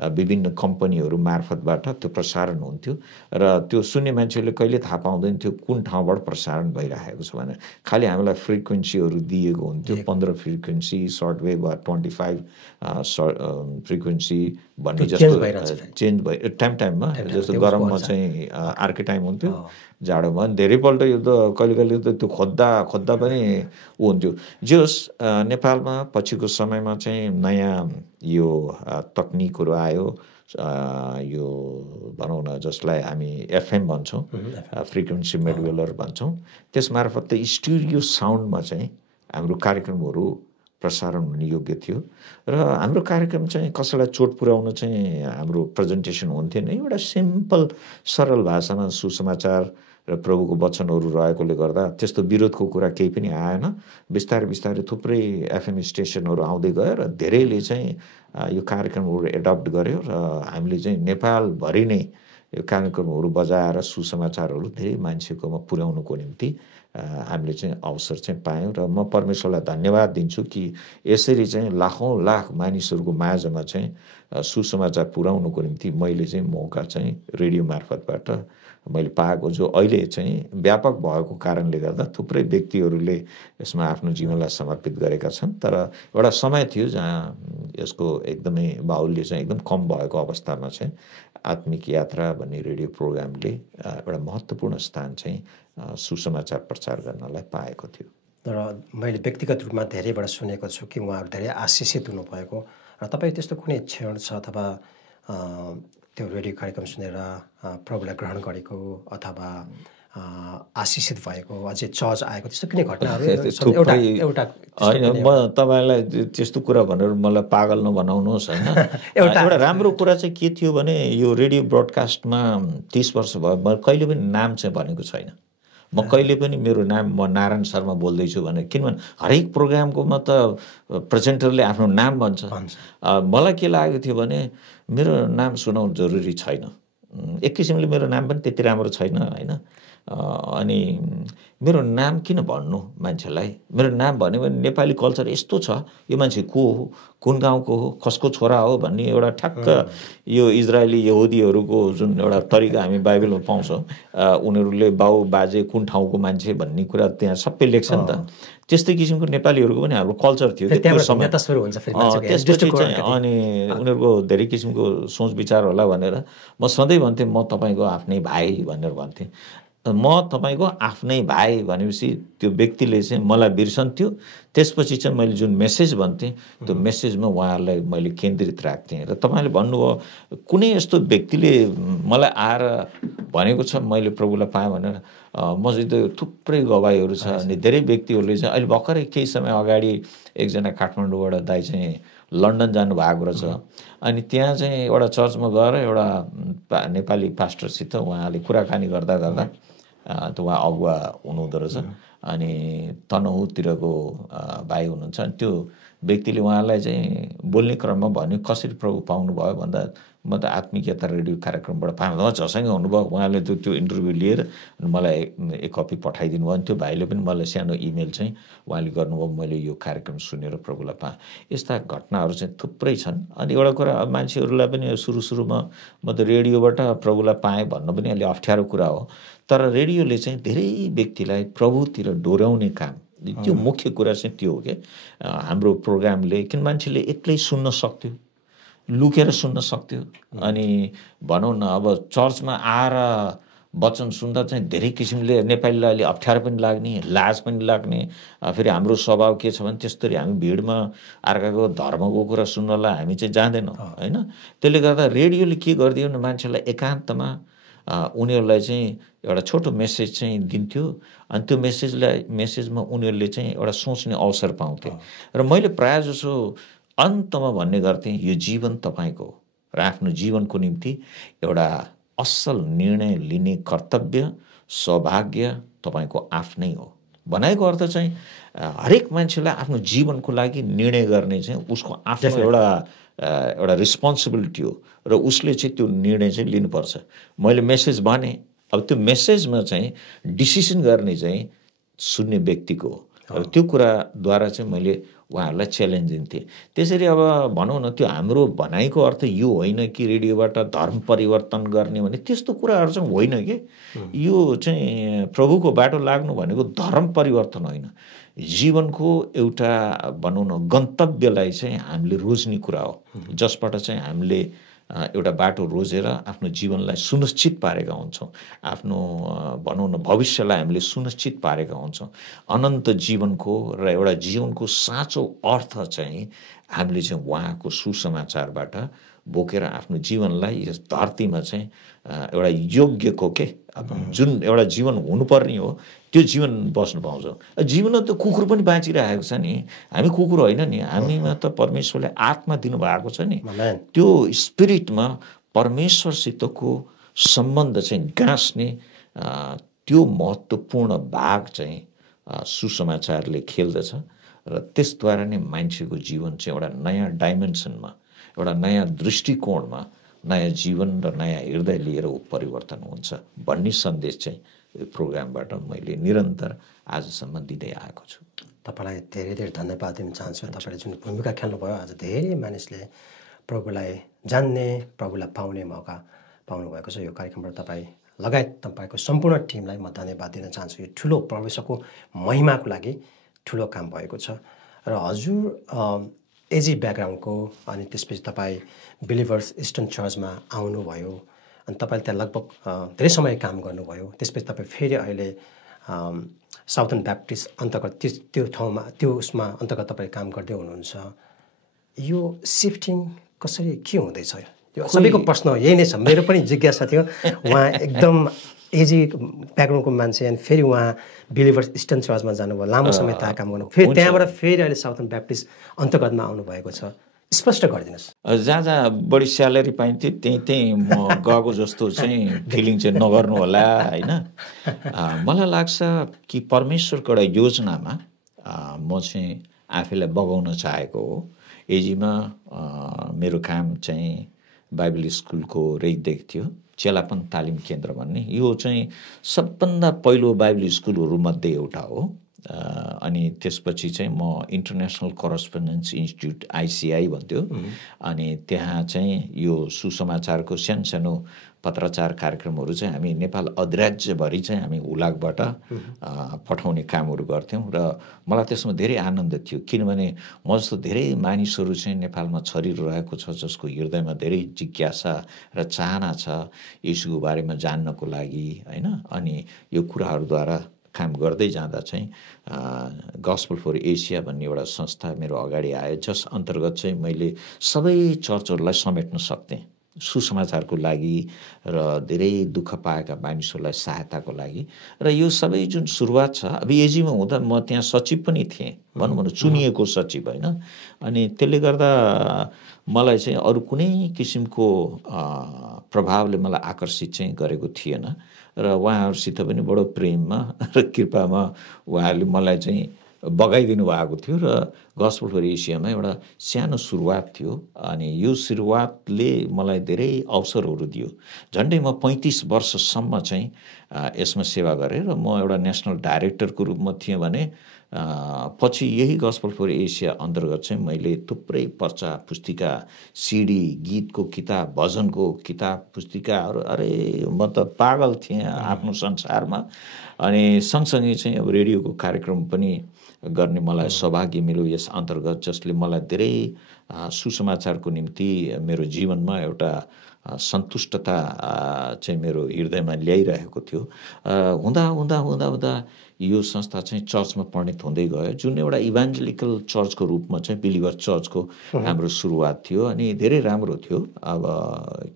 विभिन्न कम्पनीहरू मार्फतबाट त्यो प्रसारण हुन्थ्यो। र त्यो सुन्ने मान्छेहरूले कहिले थाहा पाउँदैन थियो कुन ठाउँबाट प्रसारण भइरहेको छ भनेर। खालि हामीलाई फ्रिक्वेन्सीहरू दिएको हुन्थ्यो, 15 फ्रिक्वेन्सी सर्ट वेभ वा 25 फ्रिक्वेन्सी भन्ने जस्तो चेन्ज भयो टाइममा। जस्तो गरममा चाहिँ अर्कै टाइम हुन्थ्यो, जाडोमा धेरैपल्ट यो त कहिले त त्यो खोज्दा पनि ऊ हुन्थ्यो। जे होस्, नेपालमा पछिको समयमा चाहिँ नयाँ यो तकनिकहरू आयो, यो भनौँ न जसलाई हामी एफएम भन्छौँ, फ्रिक्वेन्सी मोडुलेटर भन्छौँ। त्यसमार्फत त स्टुडियो साउन्डमा चाहिँ हाम्रो कार्यक्रमहरू प्रसारण हुने योग्य थियो र हाम्रो कार्यक्रम चाहिँ कसैलाई चोट पुर्याउन चाहिँ हाम्रो प्रेजेन्टेसन हुन्थेन। एउटा सिम्पल सरल भाषामा सुसमाचार र प्रभुको वचनहरू रहेकोले गर्दा त्यस्तो विरोधको कुरा केही पनि आएन। बिस्तारै थुप्रै एफएम स्टेसनहरू आउँदै गयो र धेरैले चाहिँ यो कार्यक्रमहरू एडप्ट गर्यो र हामीले चाहिँ नेपालभरि नै यो कार्यक्रमहरू बजाएर सुसमाचारहरू धेरै मान्छेकोमा पुर्याउनुको निम्ति हामीले चाहिँ अवसर चाहिँ पायौँ। र म परमेश्वरलाई धन्यवाद दिन्छु कि यसरी चाहिँ लाखौँ लाख मानिसहरूको माझमा चाहिँ सुसमाचार पुर्याउनुको निम्ति मैले चाहिँ मौका चाहिँ रेडियो मार्फतबाट मैले पाएको, जो अहिले चाहिँ व्यापक भएको कारणले गर्दा थुप्रै व्यक्तिहरूले यसमा आफ्नो जीवनलाई समर्पित गरेका छन्। तर एउटा समय थियो जहाँ यसको एकदमै बाहुल्य चाहिँ एकदम कम भएको अवस्थामा चाहिँ आत्मिक यात्रा भन्ने रेडियो प्रोग्रामले एउटा महत्त्वपूर्ण स्थान चाहिँ सुसमाचार प्रचार गर्नलाई पाएको थियो। र मैले व्यक्तिगत रूपमा धेरैबाट सुनेको छु कि उहाँहरू धेरै आशिषित हुनुभएको र तपाईँ त्यस्तो कुनै क्षण छ अथवा त्यो रेडियो कार्यक्रम सुनेर प्रभुलाई ग्रहण गरेको अथवा आशिषित भएको अझै चर्च आएको त्यस्तो कुनै घटनाहरू एउटा होइन? म तपाईँलाई त्यस्तो कुरा भनेर मलाई पागल नबनाउनुहोस् होइन। एउटा राम्रो कुरा चाहिँ के थियो भने यो रेडियो ब्रोडकास्टमा 30 वर्ष भयो म कहिले पनि नाम चाहिँ भनेको छैन। म कहिले पनि मेरो नाम म नारायण शर्मा बोल्दैछु भने, किनभने हरेक प्रोग्रामकोमा त प्रेजेन्टरले आफ्नो नाम भन्छ। मलाई के लागेको थियो भने मेरो नाम सुनाउनु जरुरी छैन। एक किसिमले मेरो नाम पनि त्यति राम्रो छैन होइन। अनि मेरो नाम किन भन्नु मान्छेलाई? मेरो नाम भन्यो भने नेपाली कल्चर यस्तो छ, यो मान्छे को हो, कुन गाउँको हो, कसको छोरा हो भन्ने एउटा ठ्याक्क यो इजरायली यहुदीहरूको जुन एउटा तरिका हामी बाइबलमा पाउँछौँ, उनीहरूले बाउ बाजे कुन ठाउँको मान्छे भन्ने कुरा त्यहाँ सबै लेख्छ नि त। त्यस्तै किसिमको नेपालीहरूको पनि हाम्रो कल्चर थियो त्यो समय। त्यसपछि चाहिँ अनि उनीहरूको धेरै किसिमको सोच विचार होला भनेर म सधैँ भन्थेँ म तपाईँको आफ्नै भाइ भनेर भन्थेँ। म तपाईँको आफ्नै भाइ भनेपछि त्यो व्यक्तिले चाहिँ मलाई बिर्सन्थ्यो। त्यसपछि चाहिँ मैले जुन मेसेज भन्थेँ त्यो मेसेजमा उहाँहरूलाई मैले केन्द्रित राख्थेँ। र तपाईँले भन्नुभयो कुनै यस्तो व्यक्तिले मलाई आएर भनेको छ मैले प्रभुलाई पाएँ भनेर, मसित थुप्रै गवाईहरू छ। अनि धेरै व्यक्तिहरूले चाहिँ अहिले भर्खरै केही समय अगाडि एकजना काठमाडौँबाट दाइ चाहिँ लन्डन जानुभएको रहेछ। अनि त्यहाँ चाहिँ एउटा चर्चमा गएर एउटा नेपाली पास्टरसित उहाँले कुराकानी गर्दा गर्दा त उहाँ अगुवा हुनुहुँदो रहेछ। अनि तनहुँतिरको भाइ हुनुहुन्छ। अनि त्यो व्यक्तिले उहाँलाई चाहिँ बोल्ने क्रममा भन्यो कसरी प्रभु पाउनुभयो भन्दा म त आत्मिकता रेडियो कार्यक्रमबाट पाएँ। उहाँ झसँग हुनुभयो। उहाँले त्यो इन्टरभ्यू लिएर मलाई एक कपी पठाइदिनु भयो। अनि त्यो भाइले पनि मलाई सानो इमेल चाहिँ उहाँले गर्नुभयो, मैले यो कार्यक्रम सुनेर प्रभुलाई पाएँ। यस्ता घटनाहरू चाहिँ थुप्रै छन्। अनि एउटा कुरा मान्छेहरूलाई पनि सुरुमा म त रेडियोबाट प्रभुलाई पाएँ भन्नु पनि अलि अप्ठ्यारो कुरा हो। तर रेडियोले चाहिँ धेरै व्यक्तिलाई प्रभुतिर डोर्याउने काम, त्यो मुख्य कुरा चाहिँ त्यो हो कि हाम्रो प्रोग्रामले किन मान्छेले एक्लै सुन्न सक्थ्यो, लुकेर सुन्न सक्थ्यो। अनि भनौँ न अब चर्चमा आएर वचन सुन्दा चाहिँ धेरै किसिमले नेपालीलाई अलि अप्ठ्यारो पनि लाग्ने, लाज पनि लाग्ने। फेरि हाम्रो स्वभाव के छ भने त्यस्तरी हामी भिडमा अर्काको धर्मको कुरा सुन्नलाई हामी चाहिँ जाँदैनौँ होइन। त्यसले गर्दा रेडियोले के गरिदियो भने मान्छेलाई एकान्तमा उनीहरूलाई चाहिँ एउटा छोटो मेसेज चाहिँ दिन्थ्यो। अनि त्यो मेसेजमा उनीहरूले चाहिँ एउटा सोच्ने अवसर पाउँथे। र मैले प्रायः जसो अन्तमा भन्ने गर्थेँ यो जीवन तपाईँको हो र आफ्नो जीवनको निम्ति एउटा असल निर्णय लिने कर्तव्य सौभाग्य तपाईँको आफ्नै हो। भनेको अर्थ चाहिँ हरेक मान्छेलाई आफ्नो जीवनको लागि निर्णय गर्ने चाहिँ उसको आफ्नो एउटा रिस्पोन्सिबिलिटी हो र उसले चाहिँ त्यो निर्णय चाहिँ लिनुपर्छ। मैले मेसेज भने अब त्यो मेसेजमा चाहिँ डिसिसन गर्ने चाहिँ सुन्ने व्यक्तिको हो। अब त्यो कुराद्वारा चाहिँ मैले उहाँहरूलाई च्यालेन्ज दिन्थेँ। त्यसरी अब भनौँ न त्यो हाम्रो भनाइको अर्थ यो होइन कि रेडियोबाट धर्म परिवर्तन गर्ने भने त्यस्तो कुराहरू चाहिँ होइन कि यो चाहिँ प्रभुको बाटो लाग्नु भनेको धर्म परिवर्तन होइन, जीवनको एउटा भनौँ न गन्तव्यलाई चाहिँ हामीले रोज्ने कुरा हो, जसबाट चाहिँ हामीले एउटा बाटो रोजेर आफ्नो जीवनलाई सुनिश्चित पारेका हुन्छौँ, आफ्नो भनौँ न भविष्यलाई हामीले सुनिश्चित पारेका हुन्छौँ। अनन्त जीवनको र एउटा जीवनको साँचो अर्थ चाहिँ हामीले चाहिँ उहाँको सुसमाचारबाट बोकेर आफ्नो जीवनलाई यस धरतीमा चाहिँ एउटा योग्यको के जुन एउटा जीवन हुनुपर्ने हो त्यो जीवन बस्नु पाउँछौँ। जीवन त कुकुर पनि बाँचिरहेको छ नि, हामी कुकुर होइन नि, हामीमा त परमेश्वरले आत्मा दिनुभएको छ नि। त्यो स्पिरिटमा परमेश्वरसितको सम्बन्ध चाहिँ गाँस्ने त्यो महत्त्वपूर्ण भाग चाहिँ सुसमाचारले खेल्दछ र त्यसद्वारा नै मान्छेको जीवन चाहिँ एउटा नयाँ डाइमेन्सनमा, एउटा नयाँ दृष्टिकोणमा नयाँ जीवन र नयाँ हृदय लिएर ऊ परिवर्तन हुन्छ भन्ने सन्देश चाहिँ प्रोग्रामबाट मैले निरन्तर आजसम्म दिँदै आएको छु। तपाईँलाई धेरै धेरै धन्यवाद दिन चाहन्छु। तपाईँले जुन भूमिका खेल्नुभयो, आज धेरै मानिसले प्रभुलाई जान्ने, प्रभुलाई पाउने मौका पाउनुभएको छ। यो कार्यक्रमबाट तपाईँ लगायत तपाईँको सम्पूर्ण टिमलाई म धन्यवाद दिन चाहन्छु। यो ठुलो परमेश्वरको महिमाको लागि ठुलो काम भएको छ। र हजुर एजी ब्याकग्राउन्डको, अनि त्यसपछि तपाईँ बिलिभर्स इस्टर्न चर्चमा आउनुभयो, अनि तपाईँले त्यहाँ लगभग धेरै समय काम गर्नुभयो। त्यसपछि तपाईँ फेरि अहिले साउथर्न ब्याप्टिस्ट अन्तर्गत त्यो ठाउँमा त्यो उसमा अन्तर्गत तपाईँ काम गर्दै हुनुहुन्छ। यो सिफ्टिङ कसरी के हुँदैछ? यो सबैको प्रश्न यही नै छ, मेरो पनि जिज्ञासा थियो। उहाँ एकदम एजी ब्याकग्राउन्डको मान्छे अनि फेरि उहाँ बिलिभर्स इस्टर्न चर्चमा जानुभयो, लामो समय त्यहाँ काम गर्नु, फेरि त्यहाँबाट फेरि अहिले साउथर्न ब्याप्टिस्ट अन्तर्गतमा आउनुभएको छ। स्पष्ट गरिदिनुहोस्। जहाँ जहाँ बढी स्यालेरी पाइन्थ्यो त्यहीँ म गएको जस्तो चाहिँ फिलिङ चाहिँ नगर्नु होला होइन। मलाई लाग्छ कि परमेश्वरको एउटा योजनामा म चाहिँ आफैलाई बगाउन चाहेको हो। एजीमा मेरो काम चाहिँ बाइबल स्कुलको रेखदेख थियो, चेलापन तालिम केन्द्र भन्ने। यो चाहिँ सबभन्दा पहिलो बाइबल स्कुलहरूमध्ये एउटा हो। अनि त्यसपछि चाहिँ म इन्टरनेसनल करस्पोन्डेन्स इन्स्टिट्युट ICI भन्थ्यो, अनि त्यहाँ चाहिँ यो सुसमाचारको सानो पत्राचार कार्यक्रमहरू चाहिँ हामी नेपाल अधिराज्यभरि चाहिँ हामी हुलाकबाट पठाउने कामहरू गर्थ्यौँ। र मलाई त्यसमा धेरै आनन्द थियो, किनभने म जस्तो धेरै मानिसहरू चाहिँ नेपालमा छरिरहेको छ जसको हृदयमा धेरै जिज्ञासा र चाहना छ यीशुको बारेमा जान्नको लागि होइन। अनि यो कुराहरूद्वारा काम गर्दै जाँदा चाहिँ गस्पल फर एसिया भन्ने एउटा संस्था मेरो अगाडि आयो, जस अन्तर्गत चाहिँ मैले सबै चर्चहरूलाई समेट्न सक्थेँ सुसमाचारको लागि र धेरै दुःख पाएका मानिसहरूलाई सहायताको लागि। र यो सबै जुन सुरुवात छ, अब एजीमा हुँदा म त्यहाँ सचिव पनि थिएँ, भनौँ भनौँ चुनिएको सचिव होइन। अनि त्यसले गर्दा मलाई चाहिँ अरू कुनै किसिमको प्रभावले मलाई आकर्षित चाहिँ गरेको थिएन। र उहाँहरूसित पनि बडो प्रेममा र कृपामा उहाँहरूले मलाई चाहिँ बगाइदिनु भएको थियो। र गस्पल फर एसियामा एउटा सानो सुरुवात थियो, अनि यो सुरुवातले मलाई धेरै अवसरहरू दियो। झन्डै म 35 वर्षसम्म चाहिँ यसमा सेवा गरेँ र म एउटा नेसनल डाइरेक्टरको रूपमा थिएँ भने पछि यही गस्पल फर एसिया अन्तर्गत चाहिँ मैले थुप्रै पर्चा पुस्तिका, सिडी, गीतको किताब, भजनको किताब पुस्तिकाहरू, अरे म त पागल थिएँ आफ्नो संसारमा। अनि सँगसँगै चाहिँ अब रेडियोको कार्यक्रम पनि गर्ने मलाई सौभाग्य मिल्यो यस अन्तर्गत, जसले मलाई धेरै सुसमाचारको निम्ति मेरो जीवनमा एउटा सन्तुष्टता चाहिँ मेरो हृदयमा ल्याइरहेको थियो। हुँदा हुँदा हुँदा हुँदा यो संस्था चाहिँ चर्चमा परिणत हुँदै गयो, जुन एउटा इभान्जेलिकल चर्चको रूपमा चाहिँ बिलिभर चर्चको हाम्रो सुरुवात थियो। अनि धेरै राम्रो थियो, अब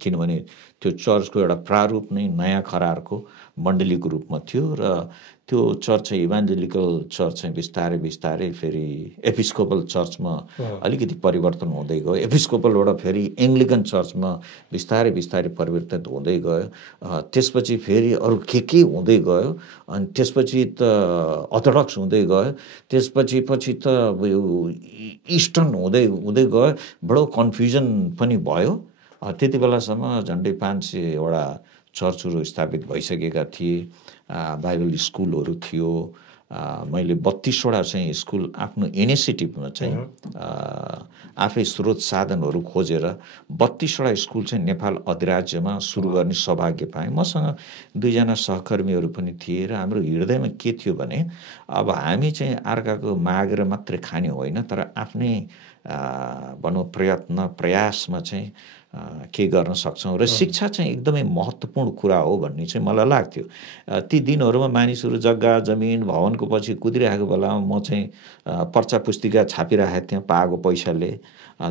किनभने त्यो चर्चको एउटा प्रारूप नै नयाँ खरारको मण्डलीको रूपमा थियो। र त्यो चर्च चाहिँ इभान्जेलिकल चर्च चाहिँ बिस्तारै बिस्तारै फेरि एपिस्कोपल चर्चमा अलिकति परिवर्तन हुँदै गयो, एपिस्कोपलबाट फेरि एङ्ग्लिकन चर्चमा बिस्तारै बिस्तारै परिवर्तन हुँदै गयो। त्यसपछि फेरि अरू के हुँदै गयो, अनि त्यसपछि त अर्थोडक्स हुँदै गयो, त्यसपछि त यो इस्टर्न हुँदै हुँदै गयो, बडो कन्फ्युजन पनि भयो। त्यति बेलासम्म झन्डै 500वटा चर्चहरू स्थापित भइसकेका थिए, बाइबल स्कुलहरू थियो। मैले 32वटा चाहिँ स्कुल आफ्नो इनिसिएटिभमा चाहिँ आफै स्रोत साधनहरू खोजेर 32वटा स्कुल चाहिँ नेपाल अधिराज्यमा सुरु गर्ने सौभाग्य पाएँ। मसँग 2जना सहकर्मीहरू पनि थिए र हाम्रो हृदयमा के थियो भने अब हामी चाहिँ अर्काको मागेर मात्रै खाने होइन, तर आफ्नै भनौँ प्रयत्न प्रयासमा चाहिँ के गर्न सक्छौँ। र शिक्षा चाहिँ एकदमै महत्त्वपूर्ण कुरा हो भन्ने चाहिँ मलाई लाग्थ्यो। ती दिनहरूमा मानिसहरू जग्गा जमिन भवनको पछि कुदिरहेको बेलामा म चाहिँ पर्चा पुस्तिका छापिरहेको थिएँ पाएको पैसाले।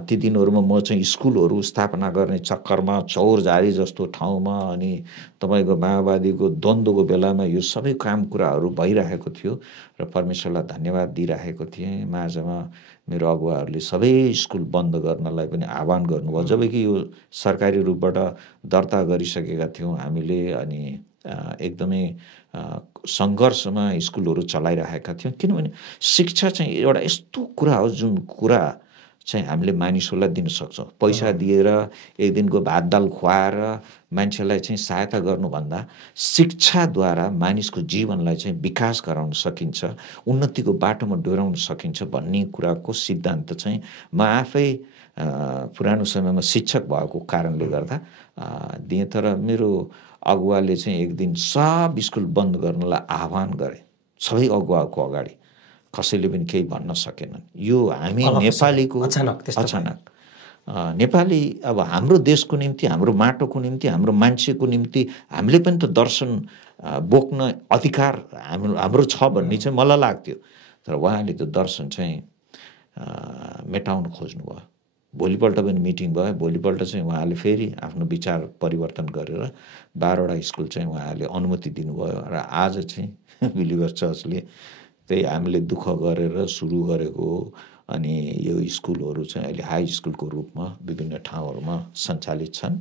ती दिनहरूमा म चाहिँ स्कुलहरू स्थापना गर्ने चक्करमा चौरझारी जस्तो ठाउँमा अनि तपाईँको माओवादीको द्वन्द्वको बेलामा यो सबै काम कुराहरू भइरहेको थियो र परमेश्वरलाई धन्यवाद दिइरहेको थिएँ। माझमा मेरो अगुवाहरूले सबै स्कुल बन्द गर्नलाई पनि आह्वान गर्नुभयो, जबकि यो सरकारी रूपबाट दर्ता गरिसकेका थियौँ हामीले। अनि एकदमै सङ्घर्षमा स्कुलहरू चलाइरहेका थियौँ, किनभने शिक्षा चाहिँ एउटा यस्तो कुरा हो जुन कुरा चाहिँ हामीले मानिसहरूलाई दिन सक्छौँ। पैसा दिएर एक दिनको भात दाल खुवाएर मान्छेलाई चाहिँ सहायता गर्नुभन्दा शिक्षाद्वारा मानिसको जीवनलाई चाहिँ विकास गराउन सकिन्छ, उन्नतिको बाटोमा डोर्याउन सकिन्छ भन्ने कुराको सिद्धान्त चाहिँ म आफै पुरानो समयमा शिक्षक भएको कारणले गर्दा दिएँ। तर मेरो अगुवाले चाहिँ एक दिन सब स्कुल बन्द गर्नलाई आह्वान गरे सबै अगुवाको अगाडि, कसैले पनि केही भन्न सकेनन्। यो हामी नेपालीको अचानक नेपाली अब हाम्रो देशको निम्ति, हाम्रो माटोको निम्ति, हाम्रो मान्छेको निम्ति हामीले पनि त दर्शन बोक्न अधिकार हाम्रो छ भन्ने चाहिँ मलाई लाग्थ्यो। तर उहाँले त्यो दर्शन चाहिँ मेटाउन खोज्नुभयो। भोलिपल्ट पनि मिटिङ भयो। भोलिपल्ट चाहिँ उहाँले फेरि आफ्नो विचार परिवर्तन गरेर 12वटा स्कुल चाहिँ उहाँले अनुमति दिनुभयो र आज चाहिँ बिलिभर चर्चले त्यही हामीले दुःख गरेर सुरु गरेको अनि यो स्कुलहरू चाहिँ अहिले हाई स्कुलको रूपमा विभिन्न ठाउँहरूमा सञ्चालित छन्।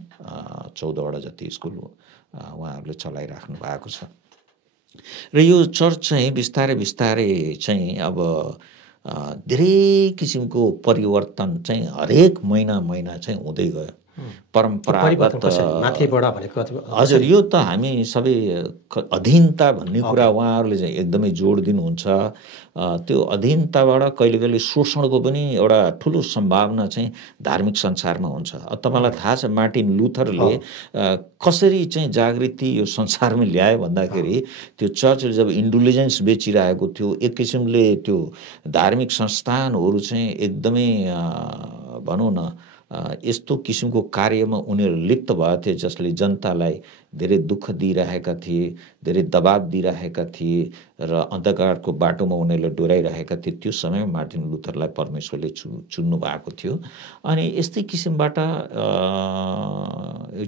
14वटा जति स्कुल उहाँहरूले चलाइराख्नु भएको छ र यो चर्च चाहिँ बिस्तारै बिस्तारै चाहिँ अब धेरै किसिमको परिवर्तन चाहिँ हरेक महिना चाहिँ हुँदै गयो। परम्परागत हजुर यो त हामी सबै अधीनता भन्ने कुरा उहाँहरूले चाहिँ एकदमै जोड दिनुहुन्छ। त्यो अधीनताबाट कहिले कहिले शोषणको पनि एउटा ठुलो सम्भावना चाहिँ धार्मिक संसारमा हुन्छ। तपाईँलाई थाहा छ मार्टिन लुथरले कसरी चाहिँ जागृति यो संसारमा ल्यायो भन्दाखेरि त्यो चर्चले जब इन्डुलिजेन्स बेचिरहेको थियो, एक किसिमले त्यो धार्मिक संस्थानहरू चाहिँ एकदमै भनौँ न यस्तो किसिमको कार्यमा उनीहरू लिप्त भएको थिए जसले जनतालाई धेरै दुःख दिइरहेका थिए, धेरै दबाब दिइरहेका थिए र अन्धकारको बाटोमा उनीहरूले डोराइरहेका थिए। त्यो समयमा मार्टिन लुथरलाई परमेश्वरले चुन्नु भएको थियो। अनि यस्तै किसिमबाट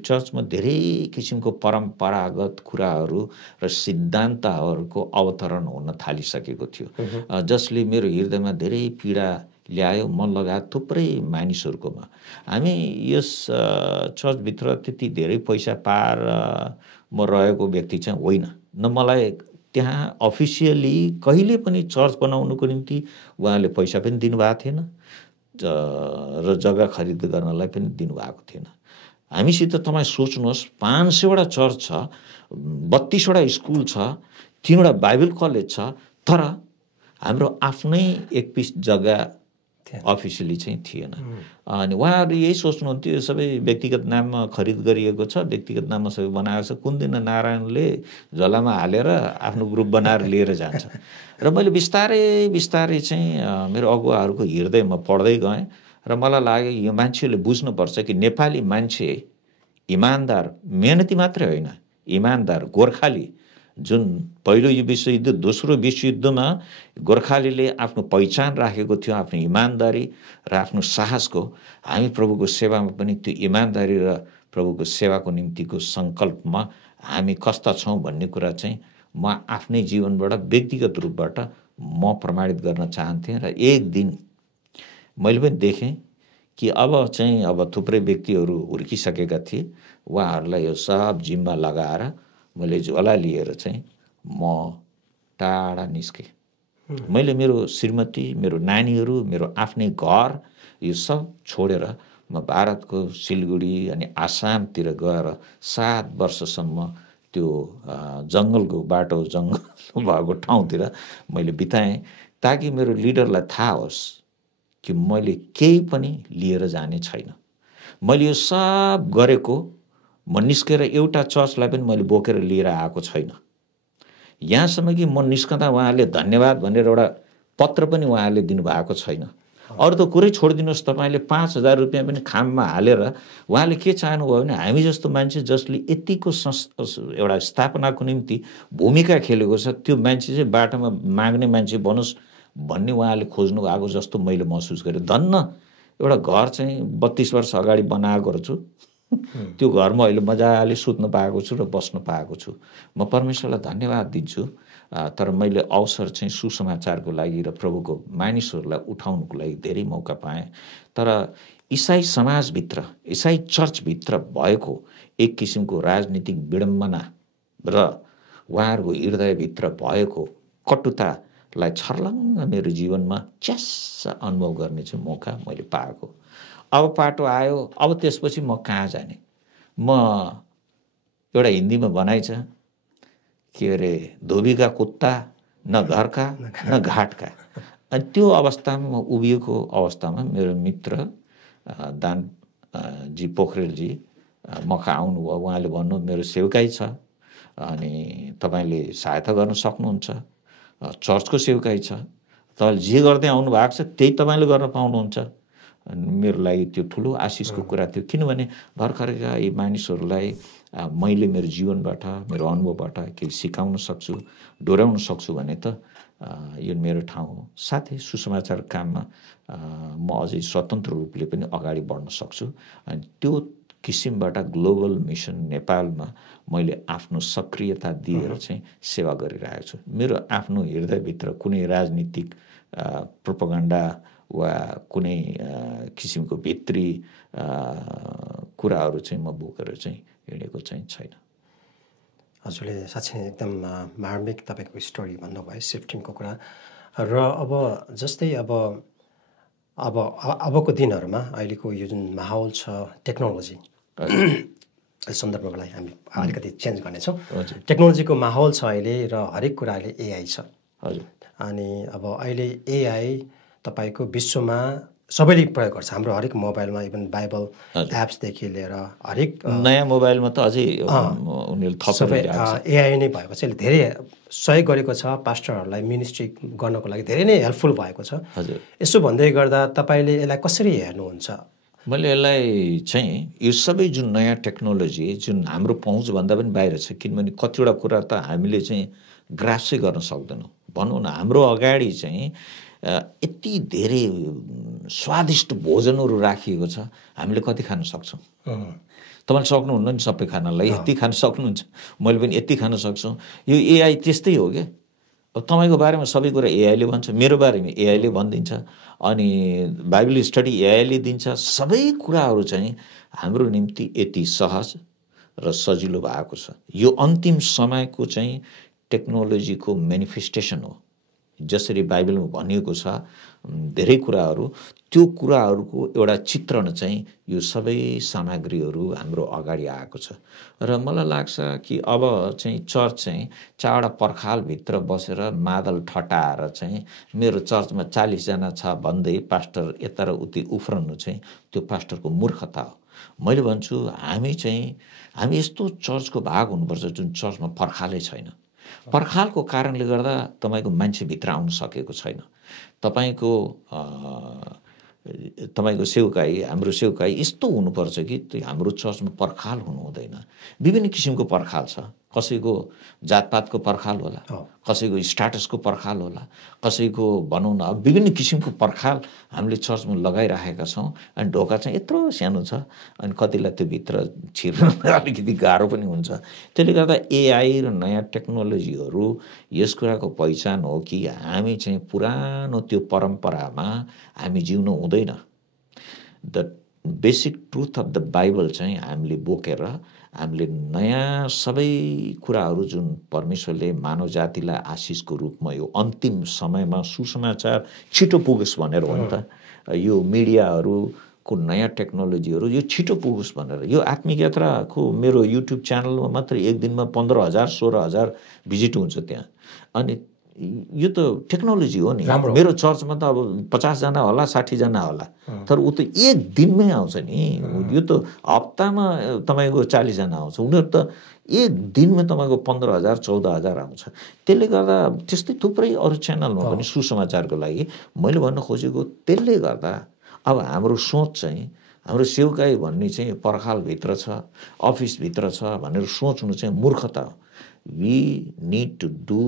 चर्चमा धेरै किसिमको परम्परागत कुराहरू र सिद्धान्तहरूको अवतरण हुन थालिसकेको थियो, जसले मेरो हृदयमा धेरै पीडा ल्यायो, मन लगायत थुप्रै मानिसहरूकोमा। हामी यस चर्चभित्र त्यति धेरै पैसा पाएर म रहेको व्यक्ति चाहिँ होइन, न मलाई त्यहाँ अफिसियली कहिले पनि चर्च बनाउनुको निम्ति उहाँले पैसा पनि दिनुभएको थिएन र जग्गा खरिद गर्नलाई पनि दिनुभएको थिएन। हामीसित तपाईँ सोच्नुहोस् 500वटा चर्च छ, 32वटा स्कुल छ, 3वटा बाइबल कलेज छ, तर हाम्रो आफ्नै एक पिस जग्गा अफिसियली चाहिँ थिएन। अनि उहाँहरू यही सोच्नुहुन्थ्यो यो सबै व्यक्तिगत नाममा खरिद गरिएको छ, व्यक्तिगत नाममा सबै बनाएको छ, कुन दिन नारायणले झोलामा हालेर आफ्नो ग्रुप बनाएर लिएर जान्छ। र मैले बिस्तारै बिस्तारै चाहिँ मेरो अगुवाहरूको हृदयमा पढ्दै गएँ र मलाई लाग्यो यो मान्छेले बुझ्नुपर्छ कि नेपाली मान्छे इमान्दार, मेहनती मात्रै होइन, इमान्दार गोर्खाली, जुन पहिलो विश्वयुद्ध दोस्रो विश्वयुद्धमा गोर्खालीले आफ्नो पहिचान राखेको थियो आफ्नो इमान्दारी र आफ्नो साहसको। हामी प्रभुको सेवामा पनि त्यो इमान्दारी र प्रभुको सेवाको निम्तिको सङ्कल्पमा हामी कस्ता छौँ भन्ने कुरा चाहिँ म आफ्नै जीवनबाट व्यक्तिगत रूपबाट म प्रमाणित गर्न चाहन्थेँ। र एक दिन मैले पनि देखेँ कि अब थुप्रै व्यक्तिहरू हुर्किसकेका थिए, उहाँहरूलाई यो सब जिम्मा लगाएर मैले झोला लिएर चाहिँ म टाढा निस्केँ। मैले मेरो श्रीमती, मेरो नानीहरू, मेरो आफ्नै घर यो सब छोडेर म भारतको सिलगढी अनि आसामतिर गएर 7 वर्षसम्म त्यो जङ्गलको बाटो, जङ्गल भएको ठाउँतिर मैले बिताएँ, ताकि मेरो लिडरलाई थाहा होस् कि मैले केही पनि लिएर जाने छैन। मैले यो सब गरेको म निस्केर एउटा चर्चलाई पनि मैले बोकेर लिएर आएको छैन। यहाँसम्म कि म निस्कँदा उहाँले धन्यवाद भनेर एउटा पत्र पनि उहाँले दिनुभएको छैन। अरू त कुरै छोडिदिनुहोस्, तपाईँले 5,000 रुपियाँ पनि खाममा हालेर उहाँले के चाहनुभयो भने हामी जस्तो मान्छे जसले यतिको एउटा स्थापनाको निम्ति भूमिका खेलेको छ त्यो मान्छे चाहिँ बाटोमा माग्ने मान्छे बनोस् भन्ने उहाँले खोज्नु भएको जस्तो मैले महसुस गरेँ। धन्न एउटा घर चाहिँ 32 वर्ष अगाडि बनाएको छु, त्यो घरमा अहिले मजाले सुत्न पाएको छु र बस्न पाएको छु। म परमेश्वरलाई धन्यवाद दिन्छु। तर मैले अवसर चाहिँ सुसमाचारको लागि र प्रभुको मानिसहरूलाई उठाउनुको लागि धेरै मौका पाएँ। तर इसाई समाजभित्र, इसाई चर्चभित्र भएको एक किसिमको राजनीतिक विडम्बना र उहाँहरूको हृदयभित्र भएको कटुतालाई छर्लङ्ग मेरो जीवनमा च्यास्स अनुभव गर्ने चाहिँ मौका मैले पाएको। अब पाटो आयो, अब त्यसपछि म कहाँ जाने? म एउटा हिन्दीमा भनाइ छ के अरे, धोबीका कुत्ता न घरका न घाटका। अनि त्यो अवस्थामा म उभिएको अवस्थामा मेरो मित्र दान जी पोखरेलजी मका आउनुभयो। उहाँले भन्नु मेरो सेवकाई छ अनि तपाईँले सहायता गर्न सक्नुहुन्छ, चर्चको सेवकाई छ, तपाईँले जे गर्दै आउनु भएको छ त्यही तपाईँले गर्न पाउनुहुन्छ। मेरो लागि त्यो ठुलो आशिषको कुरा थियो, किनभने भर्खरका यी मानिसहरूलाई मैले मेरो जीवनबाट, मेरो अनुभवबाट केही सिकाउन सक्छु, डोर्याउन सक्छु भने त यो मेरो ठाउँ हो। साथै सुसमाचार काममा म अझै स्वतन्त्र रूपले पनि अगाडि बढ्न सक्छु। अनि त्यो किसिमबाट ग्लोबल मिसन नेपालमा मैले आफ्नो सक्रियता दिएर चाहिँ सेवा गरिरहेको छु। मेरो आफ्नो हृदयभित्र कुनै राजनीतिक प्रोपगन्डा वा कुनै किसिमको भित्री कुराहरू चाहिँ म बोकेर चाहिँ हिँडेको चाहिँ छैन। हजुरले साँच्चै एकदम मार्मिक तपाईँको स्टोरी भन्नुभयो सिफ्टिङको कुरा। र अब जस्तै अबको दिनहरूमा अहिलेको यो जुन माहौल छ टेक्नोलोजी सन्दर्भलाई हामी अलिकति चेन्ज गर्नेछौँ। टेक्नोलोजीको माहौल छ अहिले र हरेक कुरा अहिले एआई छ। हजुर। अनि अब अहिले एआई तपाईँको विश्वमा सबैले प्रयोग गर्छ। हाम्रो हरेक मोबाइलमा इभन बाइबल एप्सदेखि लिएर हरेक नयाँ मोबाइलमा त अझै उनीहरूले सबै एआई नै भएको छ। यसले धेरै सहयोग गरेको छ पास्टरहरूलाई मिनिस्ट्री गर्नको लागि धेरै नै हेल्पफुल भएको छ। हजुर। यसो भन्दै गर्दा तपाईँले यसलाई कसरी हेर्नुहुन्छ? मैले यसलाई चाहिँ यो सबै जुन नयाँ टेक्नोलोजी जुन हाम्रो पहुँचभन्दा पनि बाहिर छ, किनभने कतिवटा कुरा त हामीले चाहिँ ग्रासै गर्न सक्दैनौँ। भनौँ न हाम्रो अगाडि चाहिँ यति धेरै स्वादिष्ट भोजनहरू राखिएको छ, हामीले कति खान सक्छौँ? तपाईँले सक्नुहुन्न नि सबै खानलाई, यति खान सक्नुहुन्छ, मैले पनि यति खान सक्छु। यो एआई त्यस्तै हो क्या। अब तपाईँको बारेमा सबै कुरा एआईले भन्छ, मेरो बारेमा एआईले भनिदिन्छ, अनि बाइबल स्टडी एआईले दिन्छ। सबै कुराहरू चाहिँ हाम्रो निम्ति यति सहज र सजिलो भएको छ। यो अन्तिम समयको चाहिँ टेक्नोलोजीको मेनिफेस्टेसन हो। जसरी बाइबलमा भनिएको छ धेरै कुराहरू, त्यो कुराहरूको एउटा चित्रण चाहिँ यो सबै सामग्रीहरू हाम्रो अगाडि आएको छ। र मलाई लाग्छ कि अब चाहिँ चर्च चाहिँ चारवटा पर्खालभित्र बसेर मादल ठटाएर चाहिँ मेरो चर्चमा 40 जना छ भन्दै पास्टर यता र उति उफ्रनु चाहिँ त्यो पास्टरको मूर्खता हो। मैले भन्छु हामी यस्तो चर्चको भाग हुनुपर्छ जुन चर्चमा पर्खालै छैन। पर्खालको कारणले गर्दा तपाईँको मान्छे भित्र आउन सकेको छैन। तपाईँको सेवकाई, हाम्रो सेवकाई यस्तो हुनुपर्छ कि हाम्रो चर्चमा पर्खाल हुनु हुँदैन। विभिन्न किसिमको पर्खाल छ। कसैको जातपातको पर्खाल होला, कसैको स्ट्याटसको पर्खाल होला, कसैको भनौँ न विभिन्न किसिमको पर्खाल हामीले चर्चमा लगाइराखेका छौँ। अनि ढोका चाहिँ यत्रो सानो छ, अनि कतिलाई त्यो भित्र छिर्न अलिकति गाह्रो पनि हुन्छ। त्यसले गर्दा एआई र नयाँ टेक्नोलोजीहरू यस कुराको पहिचान हो कि हामी चाहिँ पुरानो त्यो परम्परामा हामी जिउनु हुँदैन। The basic truth of the Bible चाहिँ हामीले बोकेर हामीले नयाँ सबै कुराहरू जुन परमेश्वरले मानव जातिलाई आशिषको रूपमा यो अन्तिम समयमा सुसमाचार छिटो पुगोस् भनेर हो नि त। यो मिडियाहरूको नयाँ टेक्नोलोजीहरू यो छिटो पुगोस् भनेर। यो आत्मिक यात्राको मेरो युट्युब च्यानलमा मात्र एक दिनमा 15,000 16,000 भिजिट हुन्छ त्यहाँ। अनि यो त टेक्नोलोजी हो नि। मेरो चर्चमा त अब 50 जना होला, 60 जना होला, तर ऊ त एक दिनमै आउँछ नि। यो त हप्तामा तपाईँको 40 जना आउँछ। उनीहरू त एक दिनमा तपाईँको 15,000 14,000 आउँछ। त्यसले गर्दा त्यस्तै थुप्रै अरू च्यानलमा पनि सुसमाचारको लागि मैले भन्न खोजेको, त्यसले गर्दा अब हाम्रो सोच चाहिँ हाम्रो सेवकाई भन्ने चाहिँ पर्खालभित्र छ, अफिसभित्र छ भनेर सोच्नु चाहिँ मूर्खता हो। We need to do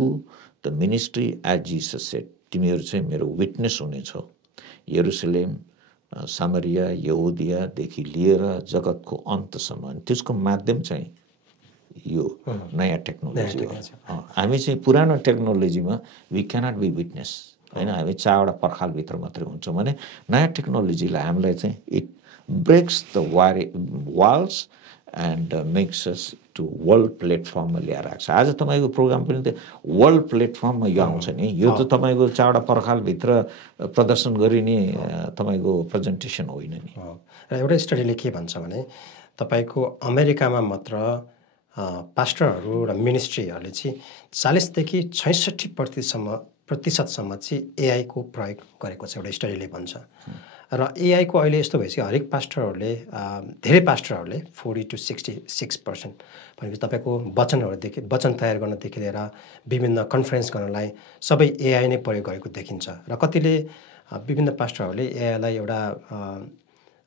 the ministry as Jesus said. तिमीहरू चाहिँ मेरो विटनेस हुनेछौ। यरुसलेम, सामरिया, यहुदियादेखि लिएर जगतको अन्तसम्म। त्यसको माध्यम चाहिँ यो नयाँ टेक्नोलोजी हो। हामी चाहिँ पुरानो टेक्नोलोजीमा वी क्यानट बी विटनेस होइन। हामी चारवटा पर्खालभित्र मात्रै हुन्छौँ भने नयाँ टेक्नोलोजीलाई हामीलाई चाहिँ it breaks the walls and makes us to world प्लेटफर्ममा ल्याएर आएको छ। आज तपाईँको प्रोग्राम पनि त वर्ल्ड प्लेटफर्ममा यो आउँछ नि। यो त तपाईँको चारवटा पर्खालभित्र प्रदर्शन गरिने तपाईँको प्रेजेन्टेसन होइन नि। र एउटा स्टडीले के भन्छ भने तपाईँको अमेरिकामा मात्र पास्टरहरू र मिनिस्ट्रीहरूले चाहिँ 40 देखि 66% चाहिँ एआईको प्रयोग गरेको छ एउटा स्टडीले भन्छ। र एआईको अहिले यस्तो भएपछि हरेक पास्टरहरूले धेरै पास्टरहरूले 40 to 66% भनेपछि तपाईँको वचन तयार गर्नदेखि लिएर विभिन्न कन्फरेन्स गर्नलाई सबै एआई नै प्रयोग गरेको देखिन्छ। र कतिले विभिन्न पास्टरहरूले एआईलाई एउटा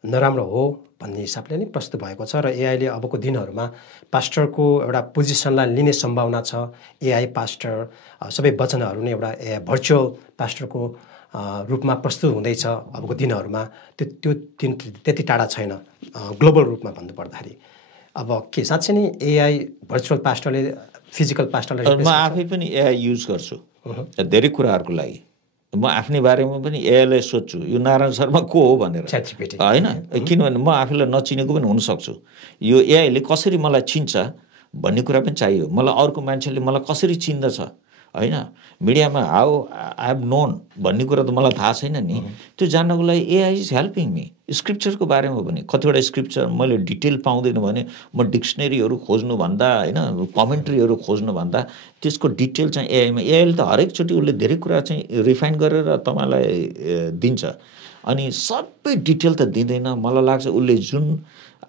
नराम्रो हो भन्ने हिसाबले नै प्रस्तुत भएको छ र एआईले अबको दिनहरूमा पास्टरको एउटा पोजिसनलाई लिने सम्भावना छ। एआई पास्टर सबै वचनहरू नै एउटा भर्चुअल पास्टरको रूपमा प्रस्तुत हुँदैछ अबको दिनहरूमा। त्यो दिन त्यति टाढा छैन ग्लोबल रूपमा भन्नुपर्दाखेरि। अब के साँच्चै नै एआई भर्चुअल पास्टरले फिजिकल पास्टरलाई म आफै पनि एआई युज गर्छु धेरै कुराहरूको लागि। म आफ्नै बारेमा पनि एआईलाई सोध्छु यो नारायण शर्मा को हो भनेर, होइन? किनभने म आफैलाई नचिनेको पनि हुनसक्छु। यो एआईले कसरी मलाई चिन्छ भन्ने कुरा पनि चाहियो। मलाई अर्को मान्छेले मलाई कसरी चिन्दछ, होइन? मिडियामा हाउ आई हेभ नोन भन्ने कुरा त मलाई थाहा छैन नि। त्यो जान्नको लागि एआई इज हेल्पिङ मी। स्क्रिप्चरको बारेमा पनि कतिवटा स्क्रिप्चर मैले डिटेल पाउँदैन भने म डिक्सनरीहरू खोज्नुभन्दा, होइन, कमेन्ट्रीहरू खोज्नुभन्दा त्यसको डिटेल चाहिँ एआईमा, एआईले त हरेकचोटि उसले धेरै कुरा चाहिँ रिफाइन गरेर तपाईँलाई दिन्छ। अनि सबै डिटेल त दिँदैन। मलाई लाग्छ उसले जुन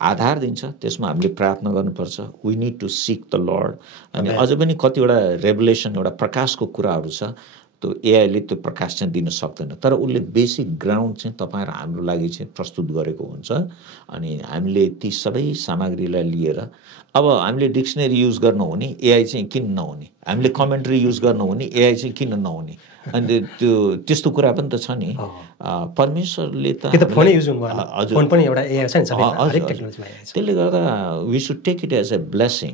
आधार दिन्छ त्यसमा हामीले प्रार्थना गर्नुपर्छ। We need to seek the Lord. अनि अझ पनि कतिवटा रेभलेसन, एउटा प्रकाशको कुराहरू छ त्यो एआईले त्यो प्रकाश चाहिँ दिन सक्दैन। तर उसले बेसिक ग्राउन्ड चाहिँ तपाईँ र हाम्रो लागि चाहिँ प्रस्तुत गरेको हुन्छ। अनि हामीले ती सबै सामग्रीलाई लिएर अब हामीले डिक्सनरी युज गर्नु हुने, एआई चाहिँ किन नहुने? हामीले कमेन्ट्री युज गर्नु हुने, एआई चाहिँ किन नहुने? अनि त्यो त्यस्तो कुरा पनि त छ नि। परमेश्वरले त फोनै युज हुनु हजुर, फोन पनि एउटा एआई छ नि, सबै हरेक टेक्नोलोजीमा एआई छ। त्यसले गर्दा we should take it as a blessing.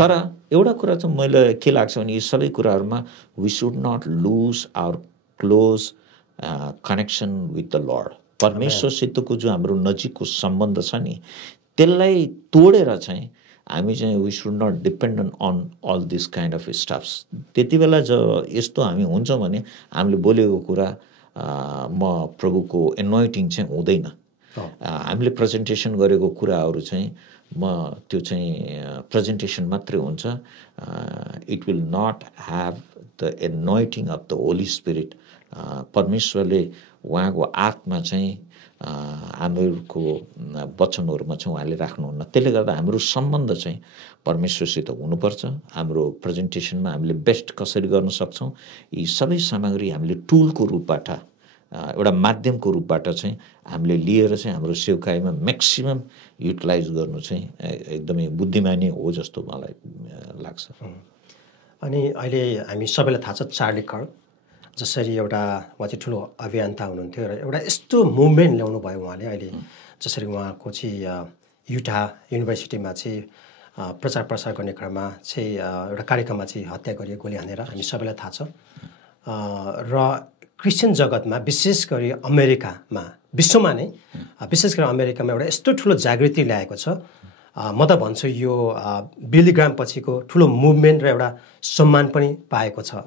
तर एउटा कुरा चाहिँ मैले के लाग्छ भने यी सबै कुराहरूमा we should not lose our close connection with the Lord. परमेश्वरसितको जो हाम्रो नजिकको सम्बन्ध छ नि त्यसलाई तोडेर चाहिँ हामी चाहिँ we should not dependent on all this kind of stuffs. त्यति बेला जब यस्तो हामी हुन्छौँ भने हामीले बोलेको कुरा म प्रभुको एनोइटिङ चाहिँ हुँदैन। हामीले प्रेजेन्टेसन गरेको कुराहरू चाहिँ त्यो चाहिँ प्रेजेन्टेसन मात्रै हुन्छ। It will not have the anointing of the Holy Spirit. परमेश्वरले उहाँको आत्मा चाहिँ हामीहरूको वचनहरूमा चाहिँ उहाँले राख्नुहुन्न। त्यसले गर्दा हाम्रो सम्बन्ध चाहिँ परमेश्वरसित हुनुपर्छ। हाम्रो प्रेजेन्टेसनमा हामीले बेस्ट कसरी गर्न सक्छौँ यी सबै सामग्री हामीले टुलको रूपबाट, एउटा माध्यमको रूपबाट चाहिँ हामीले लिएर चाहिँ हाम्रो सेवकाईमा म्याक्सिमम युटिलाइज गर्नु चाहिँ एकदमै बुद्धिमानी हो जस्तो मलाई लाग्छ। अनि अहिले हामी सबैलाई थाहा छ चार्ली कर्क जसरी एउटा उहाँ चाहिँ ठुलो अभियन्ता हुनुहुन्थ्यो र एउटा यस्तो मुभमेन्ट ल्याउनु भयो उहाँले। अहिले जसरी उहाँको चाहिँ युटा युनिभर्सिटीमा चाहिँ प्रचार प्रसार गर्ने क्रममा चाहिँ एउटा कार्यक्रममा चाहिँ हत्या गरियो गोली हानेर, हामी सबैलाई थाहा छ। र क्रिस्चियन जगतमा विशेष गरी अमेरिकामा, विश्वमा नै विशेष गरी अमेरिकामा एउटा यस्तो ठुलो जागृति ल्याएको छ। म त भन्छु यो बिली ग्राम पछिको ठुलो मुभमेन्ट र एउटा सम्मान पनि पाएको छ।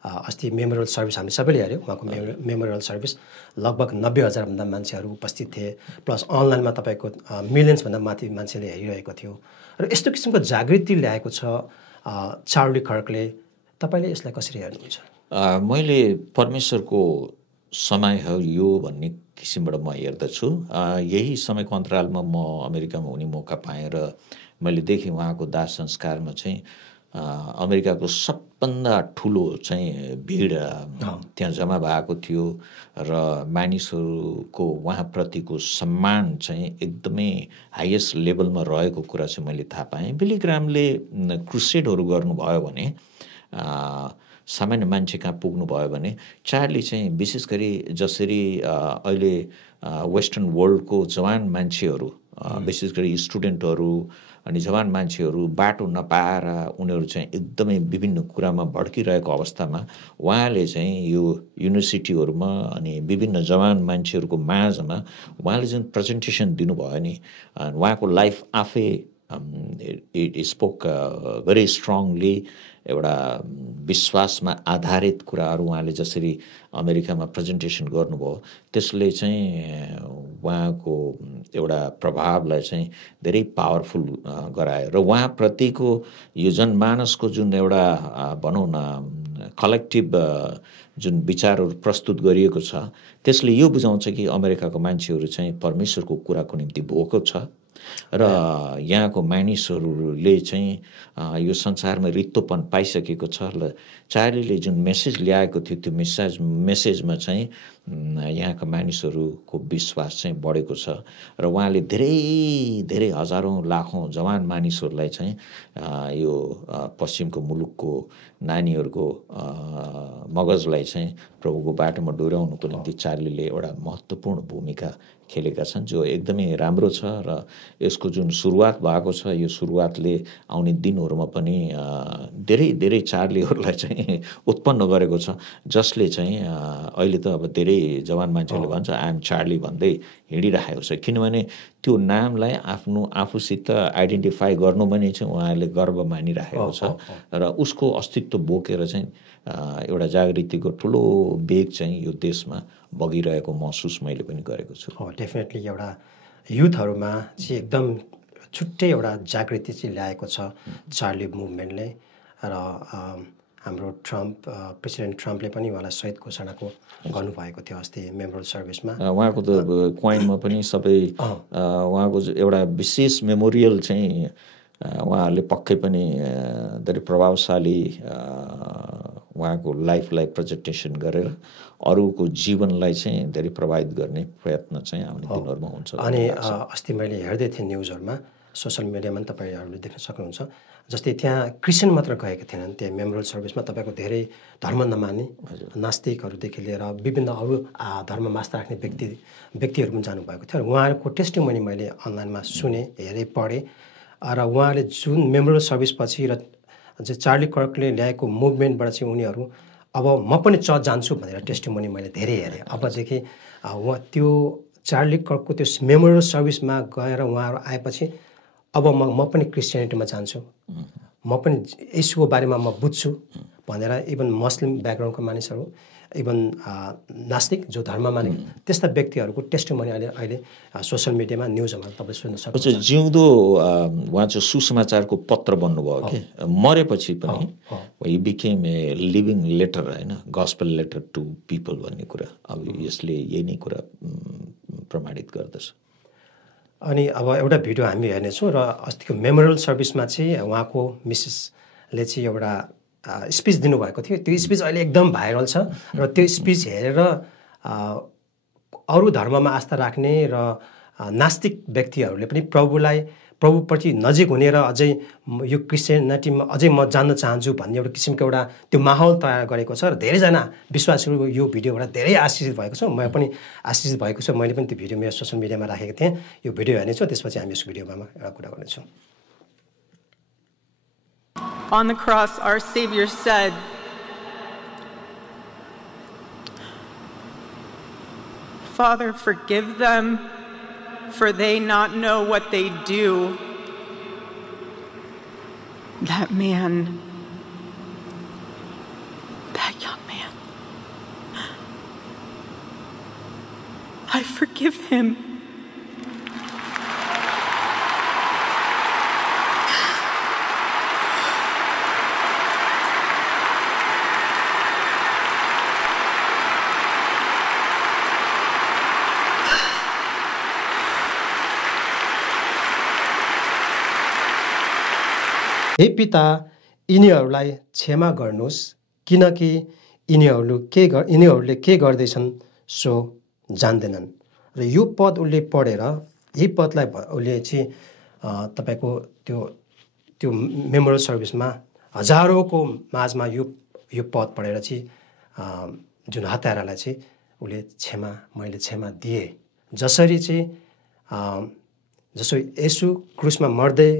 अस्ति मेमोरियल सर्भिस हामी सबैले हेऱ्यौँ, उहाँको मेमोरियल सर्भिस लगभग 90,000 भन्दा मान्छेहरू उपस्थित थिए। प्लस अनलाइनमा तपाईँको मिलियन्सभन्दा माथि मान्छेले हेरिरहेको थियो। र यस्तो किसिमको जागृति ल्याएको छ चार्ली कर्कले। तपाईँले यसलाई कसरी हेर्नुहुन्छ? मैले परमेश्वरको समय हो यो भन्ने किसिमबाट म हेर्दछु। यही समयको अन्तरालमा म अमेरिकामा हुने मौका पाएँ र मैले देखेँ उहाँको दाह संस्कारमा चाहिँ अमेरिकाको सबभन्दा ठुलो चाहिँ भिड त्यहाँ जम्मा भएको थियो र मानिसहरूको उहाँप्रतिको सम्मान चाहिँ एकदमै हाइएस्ट लेभलमा रहेको कुरा चाहिँ मैले थाहा पाएँ। बिली ग्रामले क्रुसेडहरू गर्नुभयो भने, सामान्य मान्छे कहाँ पुग्नुभयो भने, चार्ली चाहिँ विशेष गरी जसरी अहिले वेस्टर्न वर्ल्डको जवान मान्छेहरू, विशेष गरी स्टुडेन्टहरू अनि जवान मान्छेहरू बाटो नपाएर उनीहरू चाहिँ एकदमै विभिन्न कुरामा भड्किरहेको अवस्थामा उहाँले चाहिँ यो युनिभर्सिटीहरूमा अनि विभिन्न जवान मान्छेहरूको माझमा उहाँले जुन प्रेजेन्टेसन दिनुभयो नि, उहाँको लाइफ आफै इट स्पोक भेरी स्ट्रङली। एउटा विश्वासमा आधारित कुराहरू उहाँले जसरी अमेरिकामा प्रेजेन्टेसन गर्नुभयो त्यसले चाहिँ उहाँको एउटा प्रभावलाई चाहिँ धेरै पावरफुल गरायो र उहाँप्रतिको यो जनमानसको जुन एउटा भनौँ न कलेक्टिभ जुन विचारहरू प्रस्तुत गरिएको छ त्यसले यो बुझाउँछ कि अमेरिकाको मान्छेहरू चाहिँ परमेश्वरको कुराको निम्ति भोको छ र यहाँको मानिसहरूले चाहिँ यो संसारमा रित्तोपन पाइसकेको छ र चार्लीले जुन मेसेज ल्याएको थियो त्यो मेसेजमा चाहिँ यहाँका मानिसहरूको विश्वास चाहिँ बढेको छ र उहाँले धेरै धेरै हजारौँ लाखौँ जवान मानिसहरूलाई चाहिँ यो पश्चिमको मुलुकको नानीहरूको मगजलाई चाहिँ प्रभुको बाटोमा डोर्याउनुको निम्ति चार्लीले एउटा महत्त्वपूर्ण भूमिका खेलेका छन् जो एकदमै राम्रो छ र यसको जुन सुरुवात भएको छ यो सुरुवातले आउने दिनहरूमा पनि धेरै धेरै चार्लीहरूलाई चाहिँ उत्पन्न गरेको छ जसले चाहिँ अहिले त अब धेरै जवान मान्छेले भन्छ आइएम चार्ली भन्दै हिँडिराखेको छ किनभने त्यो नामलाई आफूसित आइडेन्टिफाई गर्नुमा नै चाहिँ उहाँहरूले गर्व मानिराखेको छ र उसको अस्तित्व बोकेर चाहिँ एउटा जागृतिको ठुलो वेग चाहिँ यो देशमा बगिरहेको महसुस मैले पनि गरेको छु। डेफिनेटली एउटा युथहरूमा चाहिँ एकदम छुट्टै एउटा जागृति चाहिँ ल्याएको छ चार्ली मुभमेन्टले र हाम्रो प्रेसिडेन्ट ट्रम्पले पनि उहाँलाई शहीद घोषणाको गर्नुभएको थियो अस्ति मेमोरियल सर्भिसमा। उहाँको त क्वाइनमा पनि सबै उहाँको एउटा विशेष मेमोरियल चाहिँ उहाँहरूले पक्कै पनि धेरै प्रभावशाली उहाँको लाइफलाई प्रेजेन्टेसन गरेर अरूको जीवनलाई चाहिँ धेरै प्रभावित गर्ने प्रयत्न चाहिँ आउने दिनहरूमा हुन्छ। अनि अस्ति मैले हेर्दै थिएँ न्युजहरूमा सोसल मिडियामा पनि तपाईँहरूले देख्न सक्नुहुन्छ जस्तै त्यहाँ क्रिस्चियन मात्र गएका थिएनन् त्यहाँ मेमोरियल सर्भिसमा तपाईँको धेरै धर्म नमान्ने नास्तिकहरूदेखि लिएर विभिन्न अरू धर्ममा आस्था राख्ने व्यक्तिहरू पनि जानुभएको थियो र उहाँहरूको टेस्टिमोनी मैले अनलाइनमा सुने हेरेँ पढेँ र उहाँले जुन मेमोरियल सर्भिसपछि र चार्ली कर्कले ल्याएको मुभमेन्टबाट चाहिँ उनीहरू अब म पनि चर्च जान्छु भनेर टेस्टिमोनी मैले धेरै हेरेँ। अबदेखि त्यो चार्ली कर्कको त्यो मेमोरियल सर्भिसमा गएर उहाँहरू आएपछि अब म पनि क्रिस्चियनिटीमा जान्छु, म पनि येशूको बारेमा म बुझ्छु भनेर इभन मुस्लिम ब्याकग्राउन्डको मानिसहरू इभन नास्तिक जो धर्म माने त्यस्ता व्यक्तिहरूको टेस्टिमोनी अहिले सोसल मिडियामा न्युजहरूमा तपाईँ सुन्न सक्नुहुन्छ। जिउँदो उहाँ चाहिँ सुसमाचारको पत्र बन्नुभयो कि मरेपछि पनि he became a living letter होइन गस्पल लेटर टु पिपल भन्ने कुरा अब यसले यही नै कुरा प्रमाणित गर्दछ। अनि अब एउटा भिडियो हामी हेर्नेछौँ र अस्तिको मेमोरियल सर्भिसमा चाहिँ उहाँको मिसेसले चाहिँ एउटा स्पिच दिनुभएको थियो। त्यो स्पिच अहिले एकदम भाइरल छ र त्यो स्पिच हेरेर अरू धर्ममा आस्था राख्ने र नास्तिक व्यक्तिहरूले पनि प्रभुप्रति नजिक हुने र अझै यो क्रिस्चियनिटीमा अझै म जान्न चाहन्छु भन्ने एउटा किसिमको एउटा त्यो माहौल तयार गरेको छ र धेरैजना विश्वासीहरू यो भिडियोबाट धेरै आशिषित भएको छ। म पनि आशिषित भएको छु। मैले पनि त्यो भिडियो मेरो सोसल मिडियामा राखेको थिएँ। यो भिडियो हेर्नेछु त्यसपछि हामी यस भिडियोमा एउटा कुरा गर्नेछौँ। On the cross, our Savior said, "Father, forgive them, for they not know what they do." That man, that young man, I forgive him. हे पिता, यिनीहरूलाई क्षमा गर्नुहोस् किनकि यिनीहरूले के गर्दैछन् सो जान्दैनन्। र यो पद उसले पढेर यही पदलाई उसले चाहिँ तपाईँको त्यो मेमोरियल सर्भिसमा हजारौँको माझमा यो पद पढेर चाहिँ जुन हत्यारालाई चाहिँ उसले मैले क्षमा दिएँ। जसरी चाहिँ जसो येशू क्रुसमा मर्दै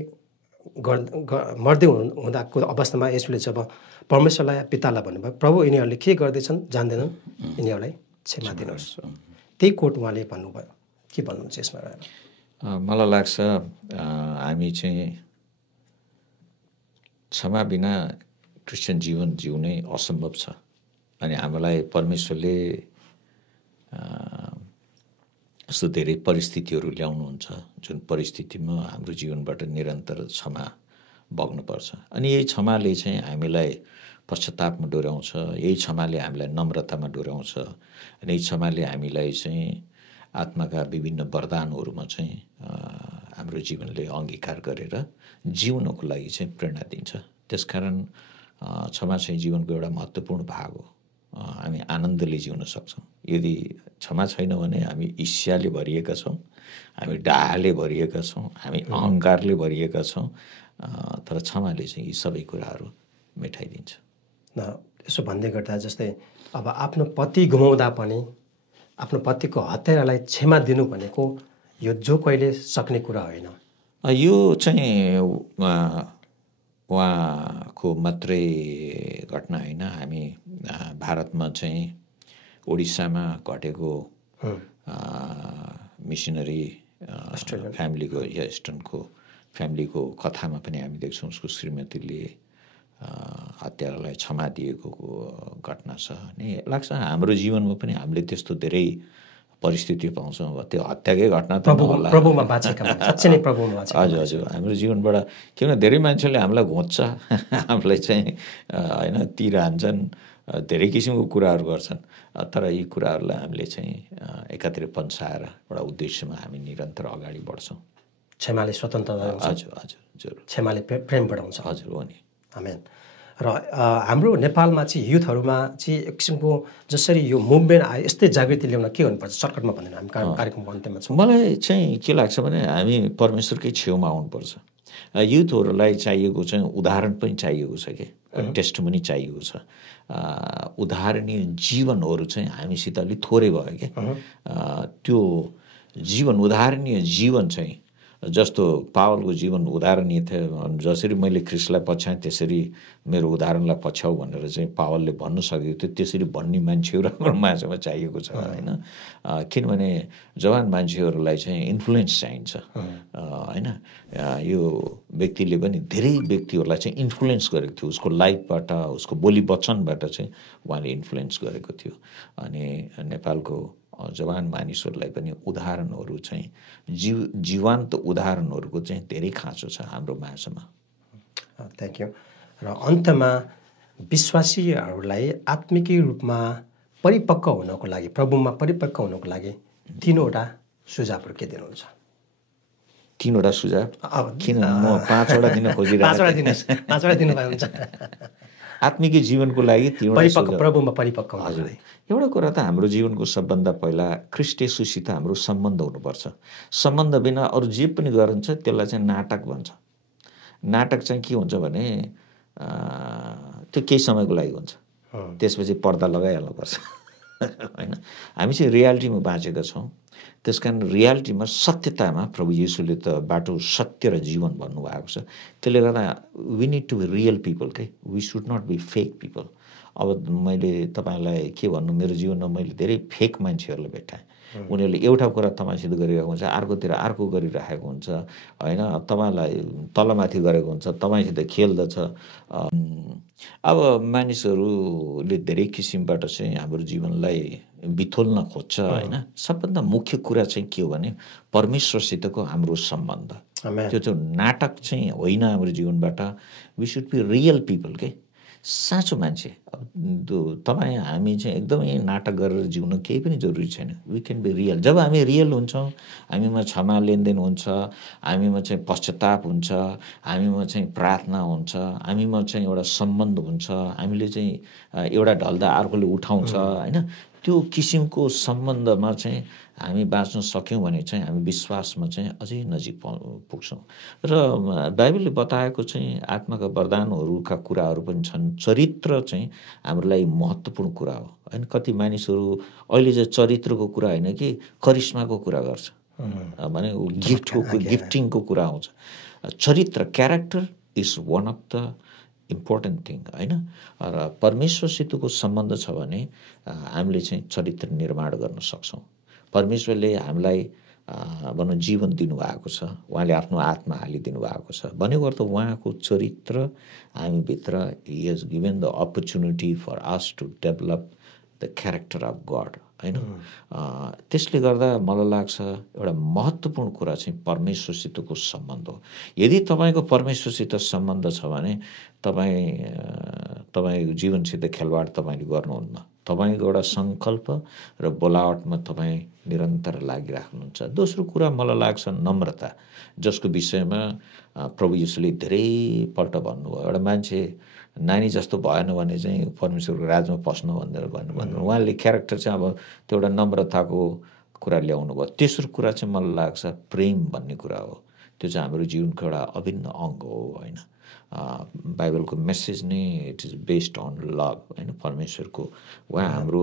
हुँदाको अवस्थामा येशूले जब परमेश्वरलाई पितालाई भन्नुभयो, प्रभु यिनीहरूले के गर्दैछन् जान्दैनन्, यिनीहरूलाई क्षमा दिनुहोस्। त्यही कोट उहाँले भन्नुभयो। के भन्नुहुन्छ यसमा रहेर? मलाई लाग्छ हामी चाहिँ क्षमा बिना क्रिस्चियन जीवन जिउनै असम्भव छ। अनि हामीलाई परमेश्वरले यस्तो धेरै परिस्थितिहरू ल्याउनुहुन्छ जुन परिस्थितिमा हाम्रो जीवनबाट निरन्तर क्षमा बग्नुपर्छ। अनि यही क्षमाले चाहिँ हामीलाई पश्चातापमा डोर्याउँछ, यही क्षमाले हामीलाई नम्रतामा डोर्याउँछ, अनि यही क्षमाले हामीलाई चाहिँ आत्माका विभिन्न वरदानहरूमा चाहिँ हाम्रो जीवनले अङ्गीकार गरेर जिउनको लागि चाहिँ प्रेरणा दिन्छ। त्यसकारण क्षमा चाहिँ जीवनको एउटा महत्त्वपूर्ण भाग हो। हामी आनन्दले जिउन सक्छौँ। यदि क्षमा छैन भने हामी ईर्ष्याले भरिएका छौँ, हामी डाहाले भरिएका छौँ, हामी अहङ्कारले भरिएका छौँ। तर क्षमाले चाहिँ यी सबै कुराहरू मेटाइदिन्छ। यसो भन्दै गर्दा जस्तै अब आफ्नो पति गुमाउँदा पनि आफ्नो पतिको हत्यारालाई क्षमा दिनु भनेको यो जो कहिले सक्ने कुरा होइन। यो चाहिँ उहाँको मात्रै घटना होइन। हामी भारतमा चाहिँ ओडिसामा घटेको मिसनरी फ्यामिलीको या इस्टर्नको फ्यामिलीको कथामा पनि हामी देख्छौँ उसको श्रीमतीले हत्यारालाई क्षमा दिएको घटना छ। अनि लाग्छ हाम्रो जीवनमा पनि हामीले त्यस्तो धेरै परिस्थिति पाउँछौँ। त्यो हत्याकै घटना त नहोला, प्रभुमा बाँचेका साँच्चै नै प्रभुमा बाँचेका। हजुर हजुर, हाम्रो जीवनबाट किन धेरै मान्छेले हामीलाई घोच्छ, हामीलाई चाहिँ होइन तिर हान्छन्, धेरै किसिमको कुराहरू गर्छन्। तर यी कुराहरूलाई हामीले चाहिँ एकातिर पन्साएर एउटा उद्देश्यमा हामी निरन्तर अगाडि बढ्छौँ। क्षमाले स्वतन्त्रता दिन्छ। हजुर हजुर जरुर, क्षमाले प्रेम बढाउँछ। हजुर हो नि। आमेन। र हाम्रो नेपालमा चाहिँ युथहरूमा चाहिँ एक किसिमको जसरी यो मुभमेन्ट आयो यस्तै जागृति ल्याउन के गर्नुपर्छ सर्टकटमा भन्दैन, हामी कार्यक्रमको अन्त्यमा छौँ। मलाई चाहिँ के लाग्छ भने हामी परमेश्वरकै छेउमा आउनुपर्छ। युथहरूलाई चाहिएको चाहिँ उदाहरण पनि चाहिएको छ कि टेस्टमनी चाहिएको छ। उदाहरणीय जीवनहरू चाहिँ हामीसित अलिक थोरै भयो कि त्यो जीवन उदाहरणीय जीवन चाहिँ जस्तो पावलको जीवन उदाहरणीय थियो। जसरी मैले ख्रिस्टलाई पछ्याएँ त्यसरी मेरो उदाहरणलाई पछ्याउ भनेर चाहिँ पावलले भन्नु सकेको थियो। त्यसरी भन्ने मान्छेहरू हाम्रो माझमा चाहिएको छ होइन। किनभने जवान मान्छेहरूलाई चाहिँ इन्फ्लुएन्स चाहिन्छ होइन। यो व्यक्तिले पनि धेरै व्यक्तिहरूलाई चाहिँ इन्फ्लुएन्स गरेको थियो। उसको लाइफबाट, उसको बोली वचनबाट चाहिँ उहाँले इन्फ्लुएन्स गरेको थियो। अनि नेपालको जवान मानिसहरूलाई पनि उदाहरणहरू चाहिँ जीवन्त उदाहरणहरूको चाहिँ धेरै खाँचो छ हाम्रो माझमा। Thank you. र अन्तमा विश्वासीहरूलाई आत्मिक रूपमा परिपक्व हुनको लागि, प्रभुमा परिपक्व हुनको लागि 3वटा सुझावहरू के दिनुहुन्छ? 3वटा सुझाव किन म 5वटा दिन खोजिरहेको? 5वटा दिनुभयो हुन्छ। आत्मिक जीवनको लागि 3वटा सुझाव। प्रभुमा परिपक्व हुनु। हजुर, एउटा कुरा त हाम्रो जीवनको सबभन्दा पहिला ख्रिस्ट येशूसित हाम्रो सम्बन्ध हुनुपर्छ। सम्बन्ध बिना अरू जे पनि गरिन्छ त्यसलाई चाहिँ नाटक भन्छ। नाटक चाहिँ के हुन्छ भने त्यो केही समयको लागि हुन्छ, त्यसपछि पर्दा लगाइहाल्नुपर्छ होइन। हामी चाहिँ रियालिटीमा बाँचेका छौँ। त्यसकारण रियालिटीमा सत्यतामा प्रभु येशूले त बाटो सत्य र जीवन भन्नुभएको छ। त्यसले गर्दा we need to be real people के, we should not be fake people. अब मैले तपाईँलाई के भन्नु, मेरो जीवनमा मैले धेरै फेक मान्छेहरूलाई भेटाएँ। उनीहरूले एउटा कुरा तपाईँसित गरिरहेको हुन्छ, अर्कोतिर अर्को गरिराखेको हुन्छ होइन। तपाईँलाई तलमाथि गरेको हुन्छ, तपाईँसित खेल्दछ। अब मानिसहरूले धेरै किसिमबाट चाहिँ हाम्रो जीवनलाई बिथोल्न खोज्छ होइन। सबभन्दा मुख्य कुरा चाहिँ के हो भने परमेश्वरसितको हाम्रो सम्बन्ध। त्यो चाहिँ नाटक चाहिँ होइन हाम्रो जीवनबाट। We should be real people के, साँचो मान्छे। तपाईँ हामी चाहिँ एकदमै नाटक गरेर जिउन केही पनि जरुरी छैन। We can be real. जब हामी रियल हुन्छौँ, हामीमा क्षमा लेनदेन हुन्छ, हामीमा चाहिँ पश्चाताप हुन्छ, हामीमा चाहिँ प्रार्थना हुन्छ, हामीमा चाहिँ एउटा सम्बन्ध हुन्छ, हामीले चाहिँ एउटा ढल्दा अर्कोले उठाउँछ होइन। त्यो किसिमको सम्बन्धमा चाहिँ हामी बाँच्न सक्यौँ भने चाहिँ हामी विश्वासमा चाहिँ अझै नजिक पुग्छौँ। र बाइबलले बताएको चाहिँ आत्माका वरदानहरूका कुराहरू पनि छन्। चरित्र चाहिँ हाम्रो लागि महत्त्वपूर्ण कुरा हो होइन। कति मानिसहरू अहिले चाहिँ चरित्रको कुरा होइन कि करिश्माको कुरा गर्छ भने गिफ्टिङको कुरा आउँछ। चरित्र, character is one of the important thing होइन। र परमेश्वरसितको सम्बन्ध छ भने हामीले चाहिँ चरित्र निर्माण गर्न सक्छौँ। परमेश्वरले हामीलाई भनौँ जीवन दिनुभएको छ, उहाँले आफ्नो आत्मा हालिदिनु भएको छ भनेको अर्थ उहाँको चरित्र हामीभित्र ही has given the opportunity for us to develop the character of God. होइन। त्यसले गर्दा मलाई लाग्छ एउटा महत्त्वपूर्ण कुरा चाहिँ परमेश्वरसितको सम्बन्ध हो। यदि तपाईँको परमेश्वरसित सम्बन्ध छ भने तपाईँको जीवनसित खेलवाड तपाईँले गर्नुहुन्न। तपाईँको एउटा सङ्कल्प र बोलावटमा तपाईँ निरन्तर लागिराख्नुहुन्छ। दोस्रो कुरा मलाई लाग्छ नम्रता, जसको विषयमा प्रभु येशूले धेरैपल्ट भन्नुभयो। एउटा मान्छे नानी जस्तो भएन भने चाहिँ परमेश्वरको राजमा पस्नु भनेर भन्नु उहाँले क्यारेक्टर चाहिँ अब त्यो एउटा नम्रताको कुरा ल्याउनु भयो। तेस्रो कुरा चाहिँ मलाई लाग्छ प्रेम भन्ने कुरा हो। त्यो चाहिँ हाम्रो जीवनको एउटा अभिन्न अङ्ग हो होइन। बाइबलको मेसेज नै it is based on love होइन। परमेश्वरको उहाँ हाम्रो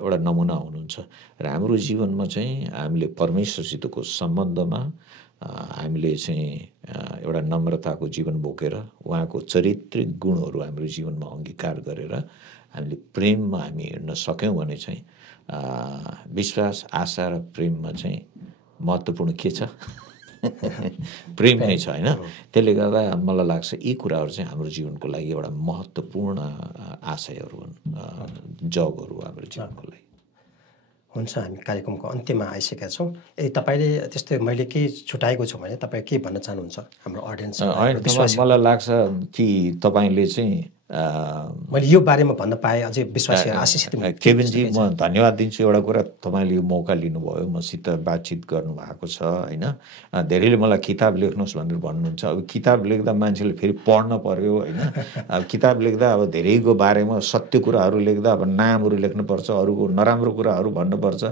एउटा नमुना हुनुहुन्छ र हाम्रो जीवनमा चाहिँ हामीले परमेश्वरसितको सम्बन्धमा हामीले चाहिँ एउटा नम्रताको जीवन बोकेर उहाँको चरित्रिक गुणहरू हाम्रो जीवनमा अङ्गीकार गरेर हामीले प्रेममा हामी हिँड्न सक्यौँ भने चाहिँ विश्वास, आशा र प्रेममा चाहिँ महत्त्वपूर्ण के छ? प्रेम नै छ होइन। त्यसले गर्दा मलाई लाग्छ यी कुराहरू चाहिँ हाम्रो जीवनको लागि एउटा महत्त्वपूर्ण आशयहरू हुन्, जगहरू हाम्रो जीवनको लागि। हुन्छ, हामी कार्यक्रमको अन्त्यमा आइसकेका छौँ। यदि तपाईँले त्यस्तै मैले केही छुट्याएको छु भने तपाईँ के भन्न चाहनुहुन्छ हाम्रो अडियन्स? मलाई लाग्छ कि तपाईँले चाहिँ मैले यो बारेमा भन्न पाएँ अझै विश्वासी आशिषित। केविनजी, म धन्यवाद दिन्छु। एउटा कुरा तपाईँले यो मौका लिनुभयो, मसित बातचित गर्नुभएको छ होइन। धेरैले मलाई किताब लेख्नुहोस् भनेर भन्नुहुन्छ। अब किताब लेख्दा मान्छेले फेरि पढ्न पर्यो होइन। अब किताब लेख्दा अब धेरैको बारेमा सत्य कुराहरू लेख्दा अब नामहरू लेख्नुपर्छ, अरूको नराम्रो कुराहरू भन्नुपर्छ।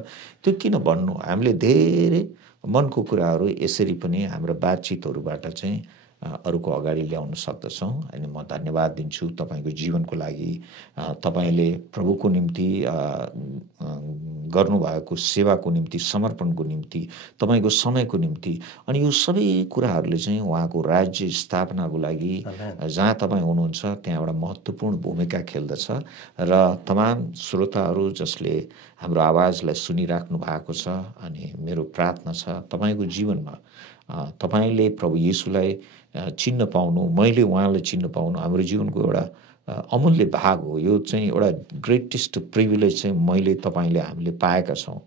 त्यो किन भन्नु? हामीले धेरै मनको कुराहरू यसरी पनि हाम्रो बातचितहरूबाट चाहिँ अरूको अगाडि ल्याउन सक्दछौँ। अनि म धन्यवाद दिन्छु तपाईँको जीवनको लागि, तपाईँले प्रभुको निम्ति गर्नुभएको सेवाको निम्ति, समर्पणको निम्ति, तपाईँको समयको निम्ति। अनि यो सबै कुराहरूले चाहिँ उहाँको राज्य स्थापनाको लागि जहाँ तपाईँ हुनुहुन्छ त्यहाँ एउटा महत्त्वपूर्ण भूमिका खेल्दछ। र तमाम श्रोताहरू जसले हाम्रो आवाजलाई सुनिराख्नु भएको छ, अनि मेरो प्रार्थना छ तपाईँको जीवनमा तपाईँले प्रभु येशूलाई चिन्न पाउनु, मैले उहाँलाई चिन्न पाउनु हाम्रो जीवनको एउटा अमूल्य भाग हो। यो चाहिँ एउटा ग्रेटेस्ट प्रिभिलेज चाहिँ मैले तपाईँले हामीले पाएका छौँ।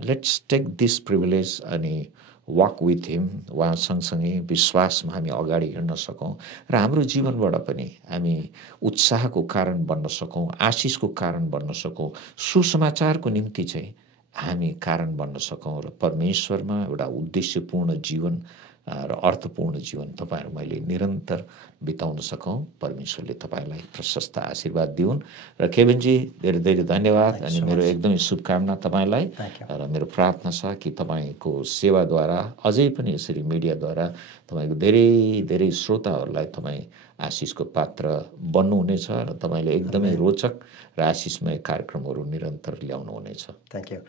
लेट्स टेक दिस प्रिभिलेज अनि वक विथ हिम। उहाँ सँगसँगै विश्वासमा हामी अगाडि हिँड्न सकौँ र हाम्रो जीवनबाट पनि हामी उत्साहको कारण बन्न सकौँ, आशिषको कारण बन्न सकौँ, सुसमाचारको निम्ति चाहिँ हामी कारण बन्न सकौँ र परमेश्वरमा एउटा उद्देश्यपूर्ण जीवन र अर्थपूर्ण जीवन तपाईँहरू मैले निरन्तर बिताउन सकौँ। परमेश्वरले तपाईँलाई प्रशस्त आशीर्वाद दिउन्। र केविनजी, धेरै धेरै धन्यवाद। अनि मेरो एकदमै शुभकामना तपाईँलाई। र मेरो प्रार्थना छ कि तपाईँको सेवाद्वारा अझै पनि यसरी मिडियाद्वारा तपाईँको धेरै धेरै श्रोताहरूलाई तपाईँ आशिषको पात्र बन्नुहुनेछ र तपाईँले एकदमै रोचक र आशिषमय कार्यक्रमहरू निरन्तर ल्याउनुहुनेछ। Thank you.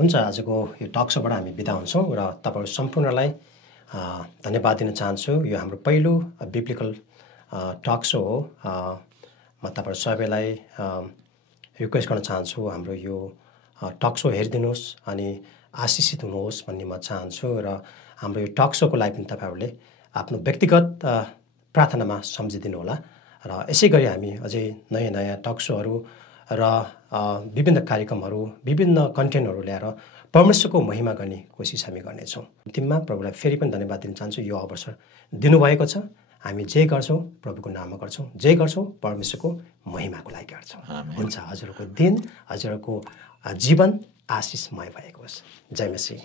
हुन्छ, आजको यो टक सोबाट हामी बिदा हुन्छौँ र तपाईँहरू सम्पूर्णलाई धन्यवाद दिन चाहन्छु। यो हाम्रो पहिलो बिब्लिकल टक सो हो। म तपाईँहरू सबैलाई रिक्वेस्ट गर्न चाहन्छु हाम्रो यो टक सो हेरिदिनुहोस् अनि आशिषित हुनुहोस् भन्ने म चाहन्छु। र हाम्रो यो टक सोको लागि पनि तपाईँहरूले आफ्नो व्यक्तिगत प्रार्थनामा सम्झिदिनु होला। र यसै गरी हामी अझै नयाँ नयाँ टक सोहरू र विभिन्न कार्यक्रमहरू, विभिन्न कन्टेन्टहरू ल्याएर परमेश्वरको महिमा गर्ने कोसिस हामी गर्नेछौँ। अन्तिममा प्रभुलाई फेरि पनि धन्यवाद दिन चाहन्छु। यो अवसर दिनुभएको छ। हामी जे गर्छौँ प्रभुको नाममा गर्छौँ, जे गर्छौँ परमेश्वरको महिमाको लागि गर्छौँ। हुन्छ, हजुरहरूको दिन, हजुरहरूको जीवन आशिषमय भएको होस्। जय मसीह।